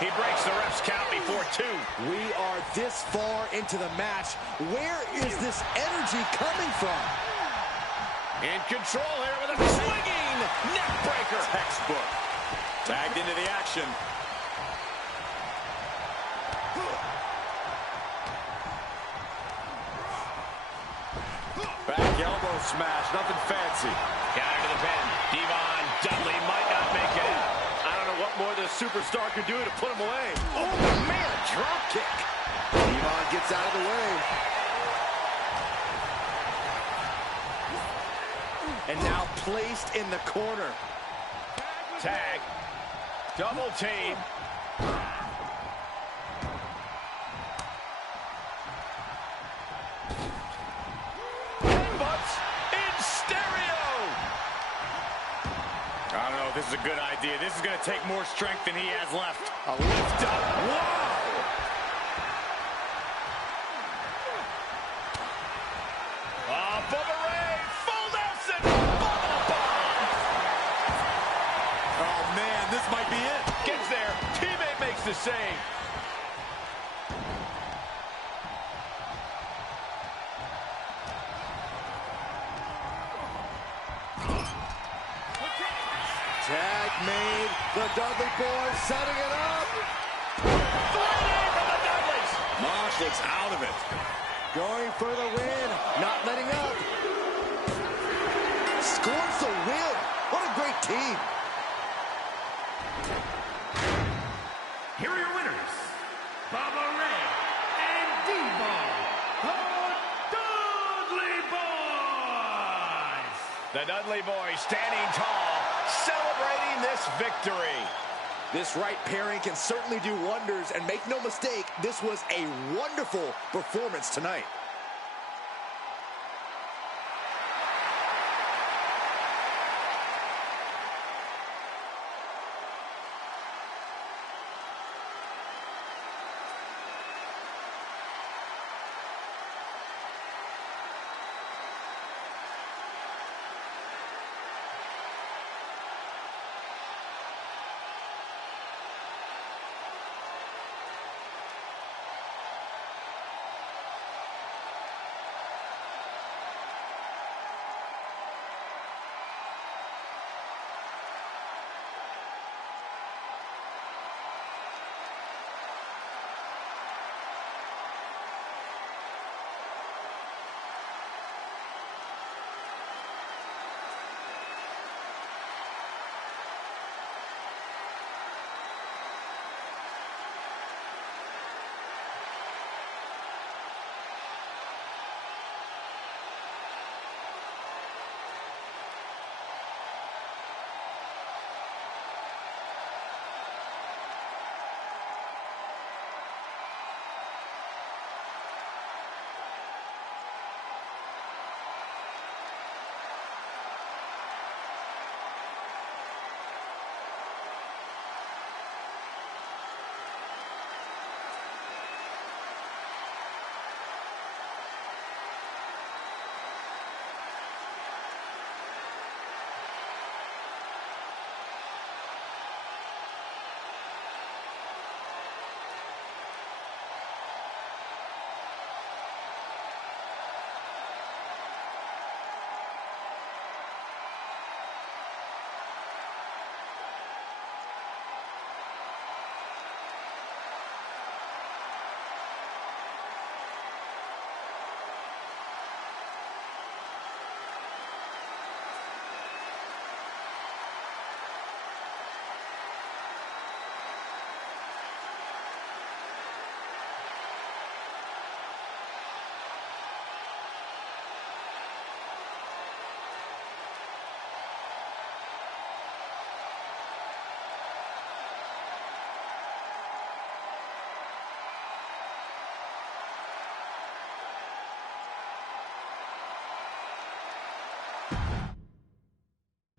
He breaks the ref's count before two. We are this far into the match. Where is this energy coming from? In control here with a swinging neck breaker. Textbook. Tagged into the action. Back elbow smash, nothing fancy. Got into the pin. Devon Dudley might not make it out. I don't know what more the superstar could do to put him away. Oh, man, drop kick. Devon gets out of the way. And now placed in the corner. Tag. Double team. Headbutts in stereo. I don't know if this is a good idea. This is going to take more strength than he has left. A lift up. Wow. Bubba Ray. Full Nelson. Bubble bomb. Oh, man, this might be it. Gets there. Teammate makes the save. Tag made. The Dudley boys setting it up. 3-day for the Dudleys. Mosh looks out of it. Going for the win. Not letting up. Scores the win. What a great team. Here are your winners, Bubba Ray and Devon, the Dudley Boys. The Dudley boys standing tall, celebrating this victory. This right pairing can certainly do wonders, and make no mistake, this was a wonderful performance tonight.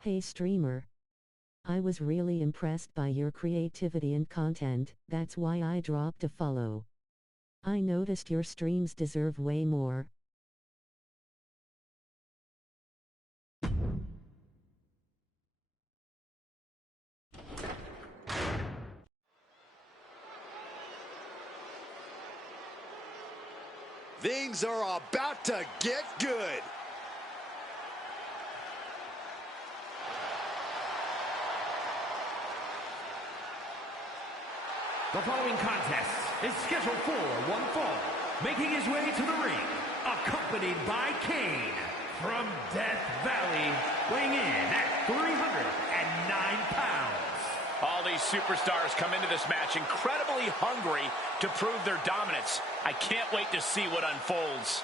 Hey streamer. I was really impressed by your creativity and content, that's why I dropped a follow. I noticed your streams deserve way more. Things are about to get good. The following contest is scheduled for one fall. Making his way to the ring, accompanied by Kane, from Death Valley, weighing in at 309 pounds. All these superstars come into this match incredibly hungry to prove their dominance. I can't wait to see what unfolds.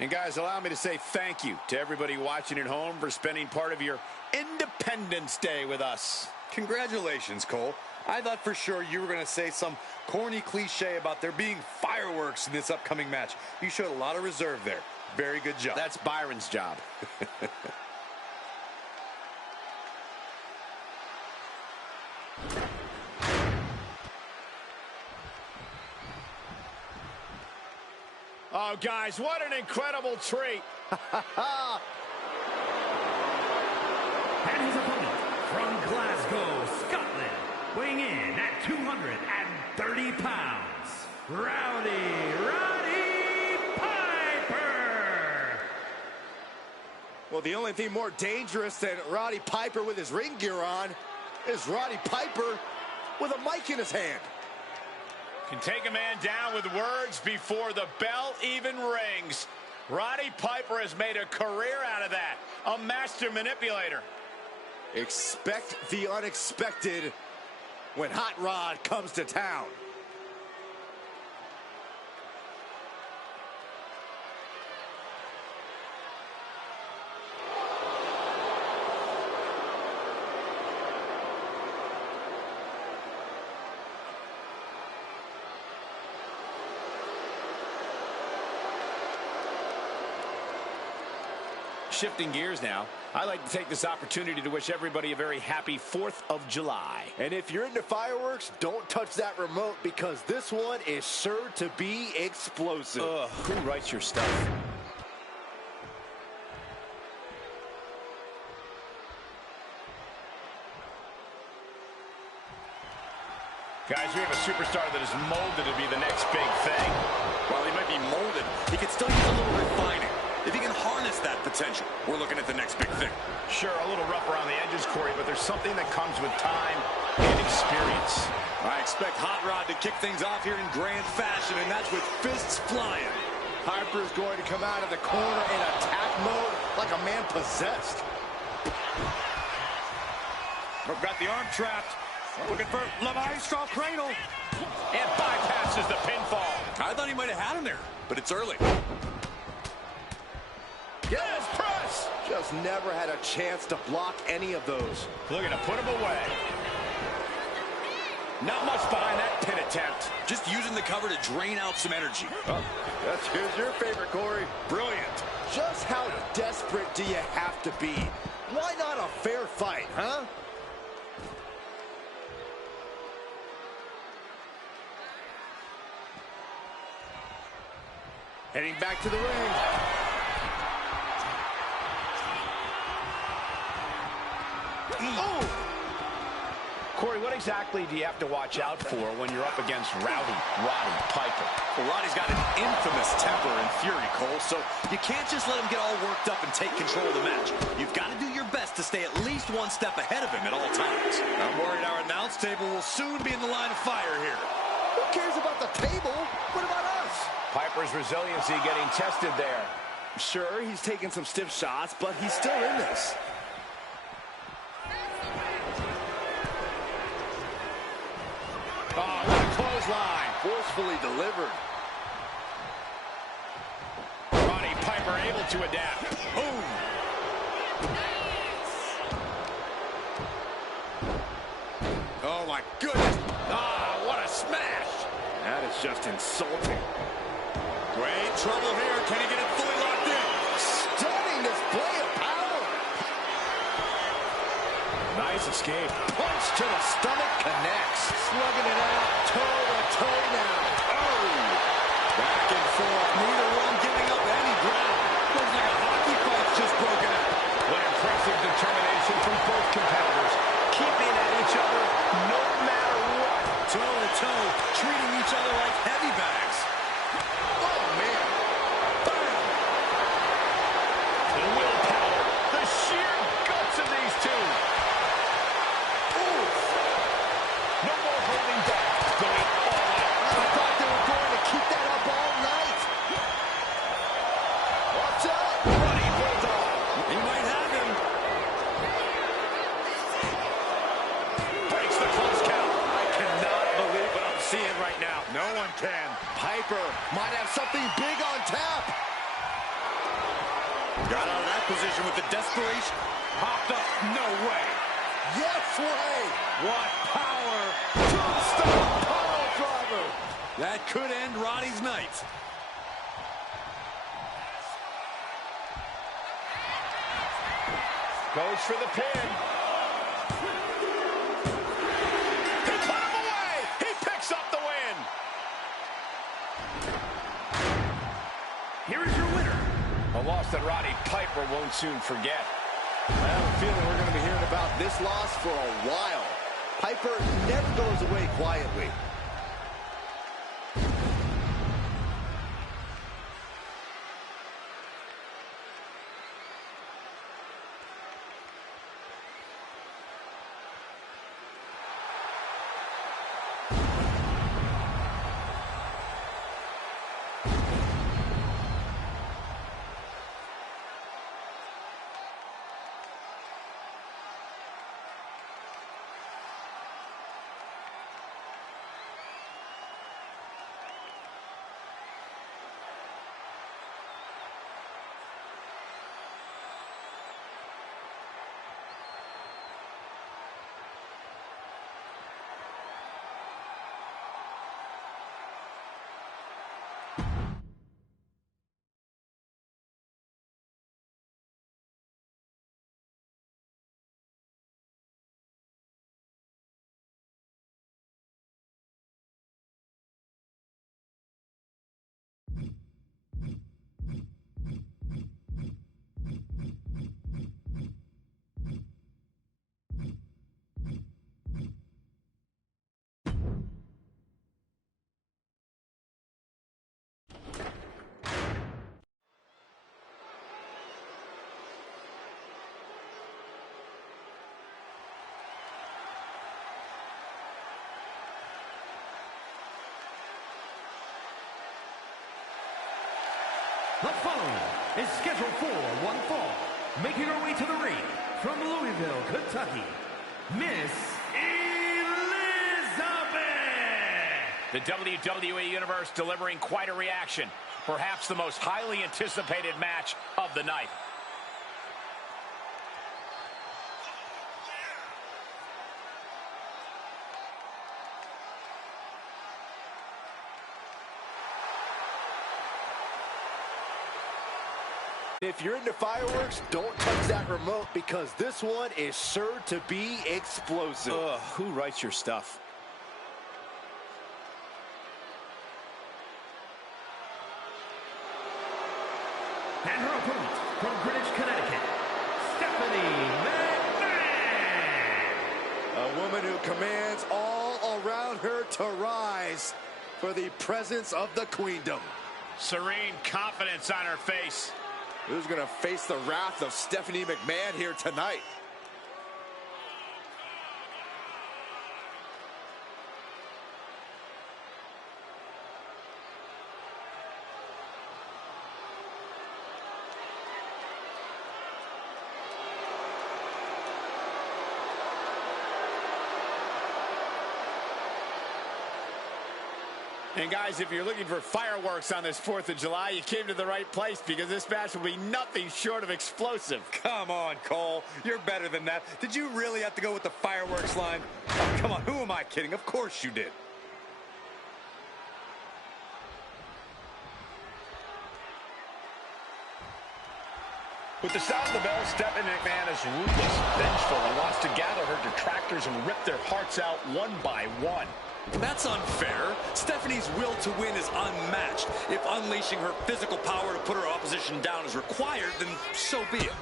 And guys, allow me to say thank you to everybody watching at home for spending part of your Independence Day with us. Congratulations, Cole. I thought for sure you were going to say some corny cliche about there being fireworks in this upcoming match. You showed a lot of reserve there. Very good job. That's Byron's job. Oh, guys, what an incredible treat. And his opponent from Glasgow, Scotland, weighing in at 230 pounds, Roddy Piper. Well, the only thing more dangerous than Roddy Piper with his ring gear on is Roddy Piper with a mic in his hand. Can take a man down with words before the bell even rings. Roddy Piper has made a career out of that. A master manipulator. Expect the unexpected when Hot Rod comes to town. Shifting gears now, I'd like to take this opportunity to wish everybody a very happy 4th of July. And if you're into fireworks, don't touch that remote because this one is sure to be explosive. Ugh, who writes your stuff? Guys, we have a superstar that is molded to be the next big thing. While he might be molded, he can still use a little refining. If he can harness that potential, we're looking at the next big thing. Sure, a little rough around the edges, Corey, but there's something that comes with time and experience. I expect Hot Rod to kick things off here in grand fashion, and that's with fists flying. Piper's going to come out of the corner in attack mode like a man possessed. We've got the arm trapped. Looking for Levi-Strauss cradle. And bypasses the pinfall. I thought he might have had him there, but it's early. Yes, press! Just never had a chance to block any of those. Looking to put him away. Not much behind that pin attempt. Just using the cover to drain out some energy. Oh, here's your favorite, Corey. Brilliant. Just how desperate do you have to be? Why not a fair fight, huh? Heading back to the ring. Oh! Corey, what exactly do you have to watch out for when you're up against Roddy Piper? Well, Roddy's got an infamous temper and fury, Cole, so you can't just let him get all worked up and take control of the match. You've got to do your best to stay at least one step ahead of him at all times. I'm worried our announce table will soon be in the line of fire here. Who cares about the table? What about us? Piper's resiliency getting tested there. Sure, he's taking some stiff shots, but he's still in this. Oh, what a clothesline. Forcefully delivered. Roddy Piper able to adapt. Boom. Oh, my goodness. Ah, what a smash. That is just insulting. Great trouble here. Can he get it fully locked in? Stunning display of power. Nice escape. Punch to the stomach connects. Slugging it out, toe to toe now. Oh! Back and forth. Neither one giving up any ground. Looks like a hockey fight's just broken out. What impressive determination from both competitors. Keeping at each other no matter what. Toe to toe, treating each other like heavy bags. Oh, man. Bam. The willpower. The sheer guts of these two. Ooh. No more holding back. Going all out. I thought they were going to keep that up all night. Watch out. Running Bulldog. He might have him. Breaks the close count. I cannot believe what I'm seeing right now. No one can. Piper might have something big on tap. Got out of that position with the desperation. Popped up. No way. Yes way. What power. Tombstone pile driver. That could end Roddy's night. Goes for the pin. He put him away. He picks up the win. Here is your winner. A loss that Roddy Piper won't soon forget. I have a feeling we're going to be hearing about this loss for a while. Piper never goes away quietly. The following is scheduled for one fall. Making her way to the ring from Louisville, Kentucky, Miss Elizabeth. The WWE Universe delivering quite a reaction. Perhaps the most highly anticipated match of the night. If you're into fireworks, don't touch that remote because this one is sure to be explosive. Ugh, who writes your stuff? And her opponent from Greenwich, Connecticut, Stephanie McMahon. A woman who commands all around her to rise for the presence of the queendom. Serene confidence on her face. Who's going to face the wrath of Stephanie McMahon here tonight? And guys, if you're looking for fireworks on this 4th of July, you came to the right place because this match will be nothing short of explosive. Come on, Cole. You're better than that. Did you really have to go with the fireworks line? Oh, come on, who am I kidding? Of course you did. With the sound of the bell, Stephanie McMahon is ruthless, vengeful, and wants to gather her detractors and rip their hearts out one by one. That's unfair. Stephanie's will to win is unmatched. If unleashing her physical power to put her opposition down is required, then so be it.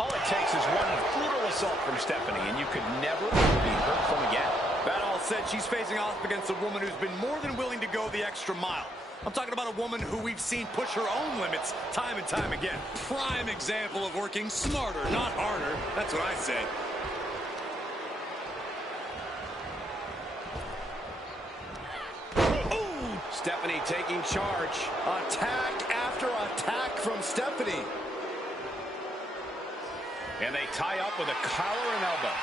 All it takes is one brutal assault from Stephanie, and you could never be hurt from again. That all said, she's facing off against a woman who's been more than willing to go the extra mile. I'm talking about a woman who we've seen push her own limits time and time again. Prime example of working smarter, not harder. That's what I say. Stephanie taking charge. Attack after attack from Stephanie. And they tie up with a collar and elbow.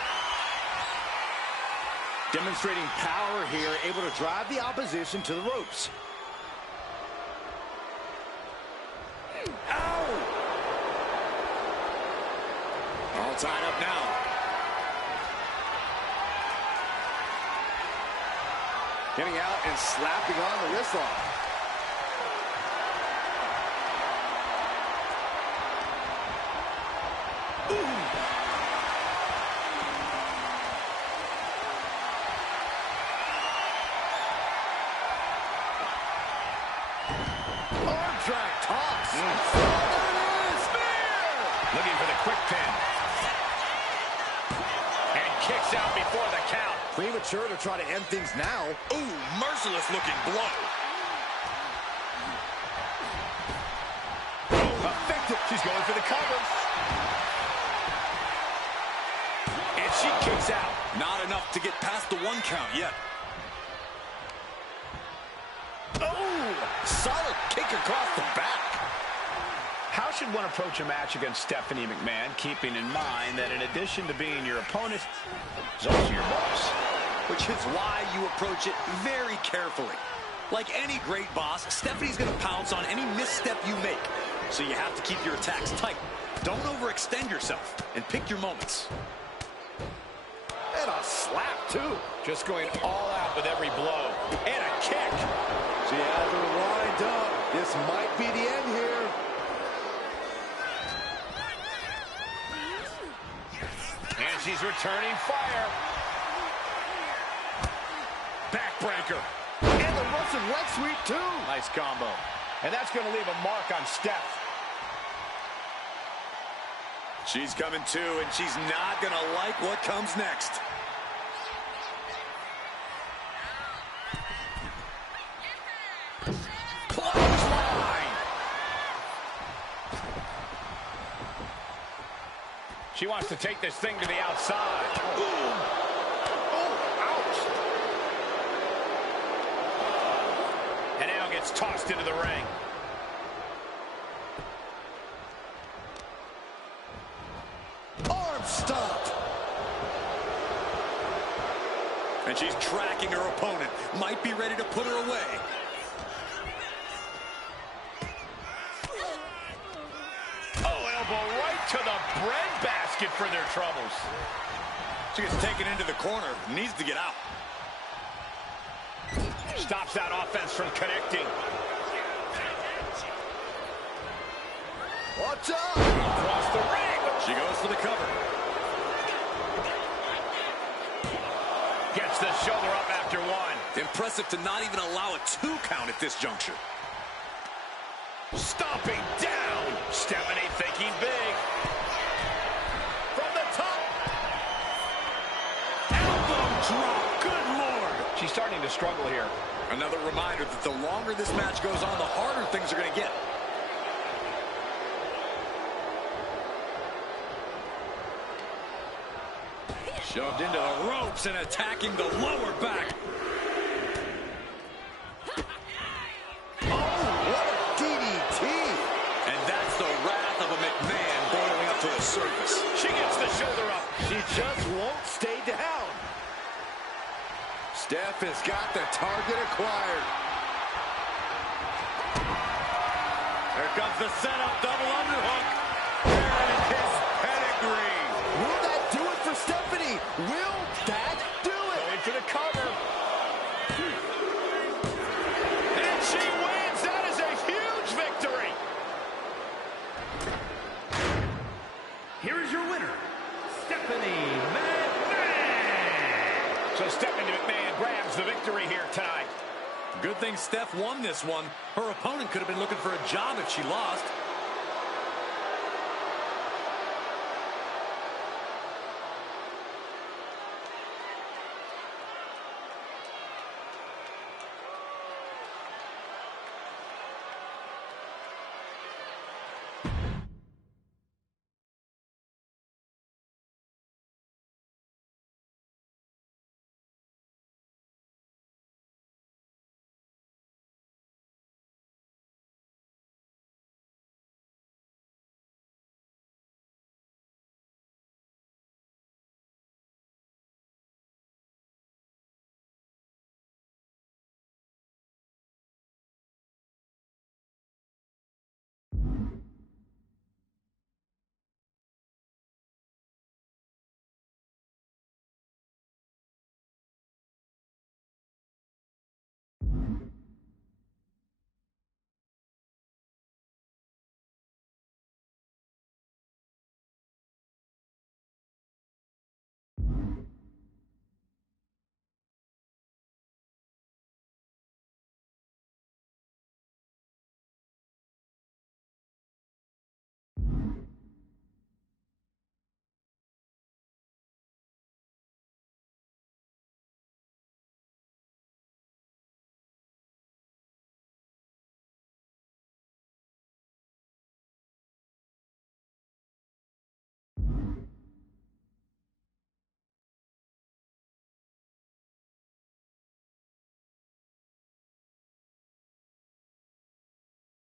Demonstrating power here, able to drive the opposition to the ropes. Ow! All tied up now. Getting out and slapping on the wrist lock. Arm drag toss. Oh, there it is. Spear! Looking for the quick pin. And kicks out before the count. Premature to try to end things now. Ooh, merciless looking blow. Effective. She's going for the cover. And she kicks out. Not enough to get past the 1 count yet. Oh, solid kick across the back. How should one approach a match against Stephanie McMahon, keeping in mind that in addition to being your opponent, she's also your boss? Which is why you approach it very carefully. Like any great boss, Stephanie's going to pounce on any misstep you make. So you have to keep your attacks tight. Don't overextend yourself and pick your moments. And a slap, too. Just going all out with every blow. And a kick. She has her lined up. This might be the end here. And she's returning fire. Backbreaker. And the Russian leg sweep, too. Nice combo. And that's going to leave a mark on Steph. She's coming too, and she's not going to like what comes next. Clothesline. She wants to take this thing to the outside. And now gets tossed into the ring. Arm stomp. And she's tracking her opponent. Might be ready to put her away. Oh, elbow right to the breadbasket for their troubles. She gets taken into the corner. Needs to get out. Stops that offense from connecting. Watch out! Across the ring. She goes for the cover. Gets the shoulder up after one. Impressive to not even allow a 2 count at this juncture. Stomping down. Stephanie thinking big. From the top. Elbow drop. Good Lord. She's starting to struggle here. Another reminder that the longer this match goes on, the harder things are going to get. Shoved into the ropes and attacking the lower back. What a DDT! And that's the wrath of a McMahon boiling up to the surface. She gets the shoulder up. She just won't stay down. Steph has got the target acquired. Here comes the setup, double underhook. There is his pedigree. Will that do it for Stephanie? Will that do it? Going for the cover. And she wins. That is a huge victory. Here is your winner, Stephanie McMahon. So Stephanie McMahon grabs the victory here tonight. Good thing Steph won this one. Her opponent could have been looking for a job if she lost.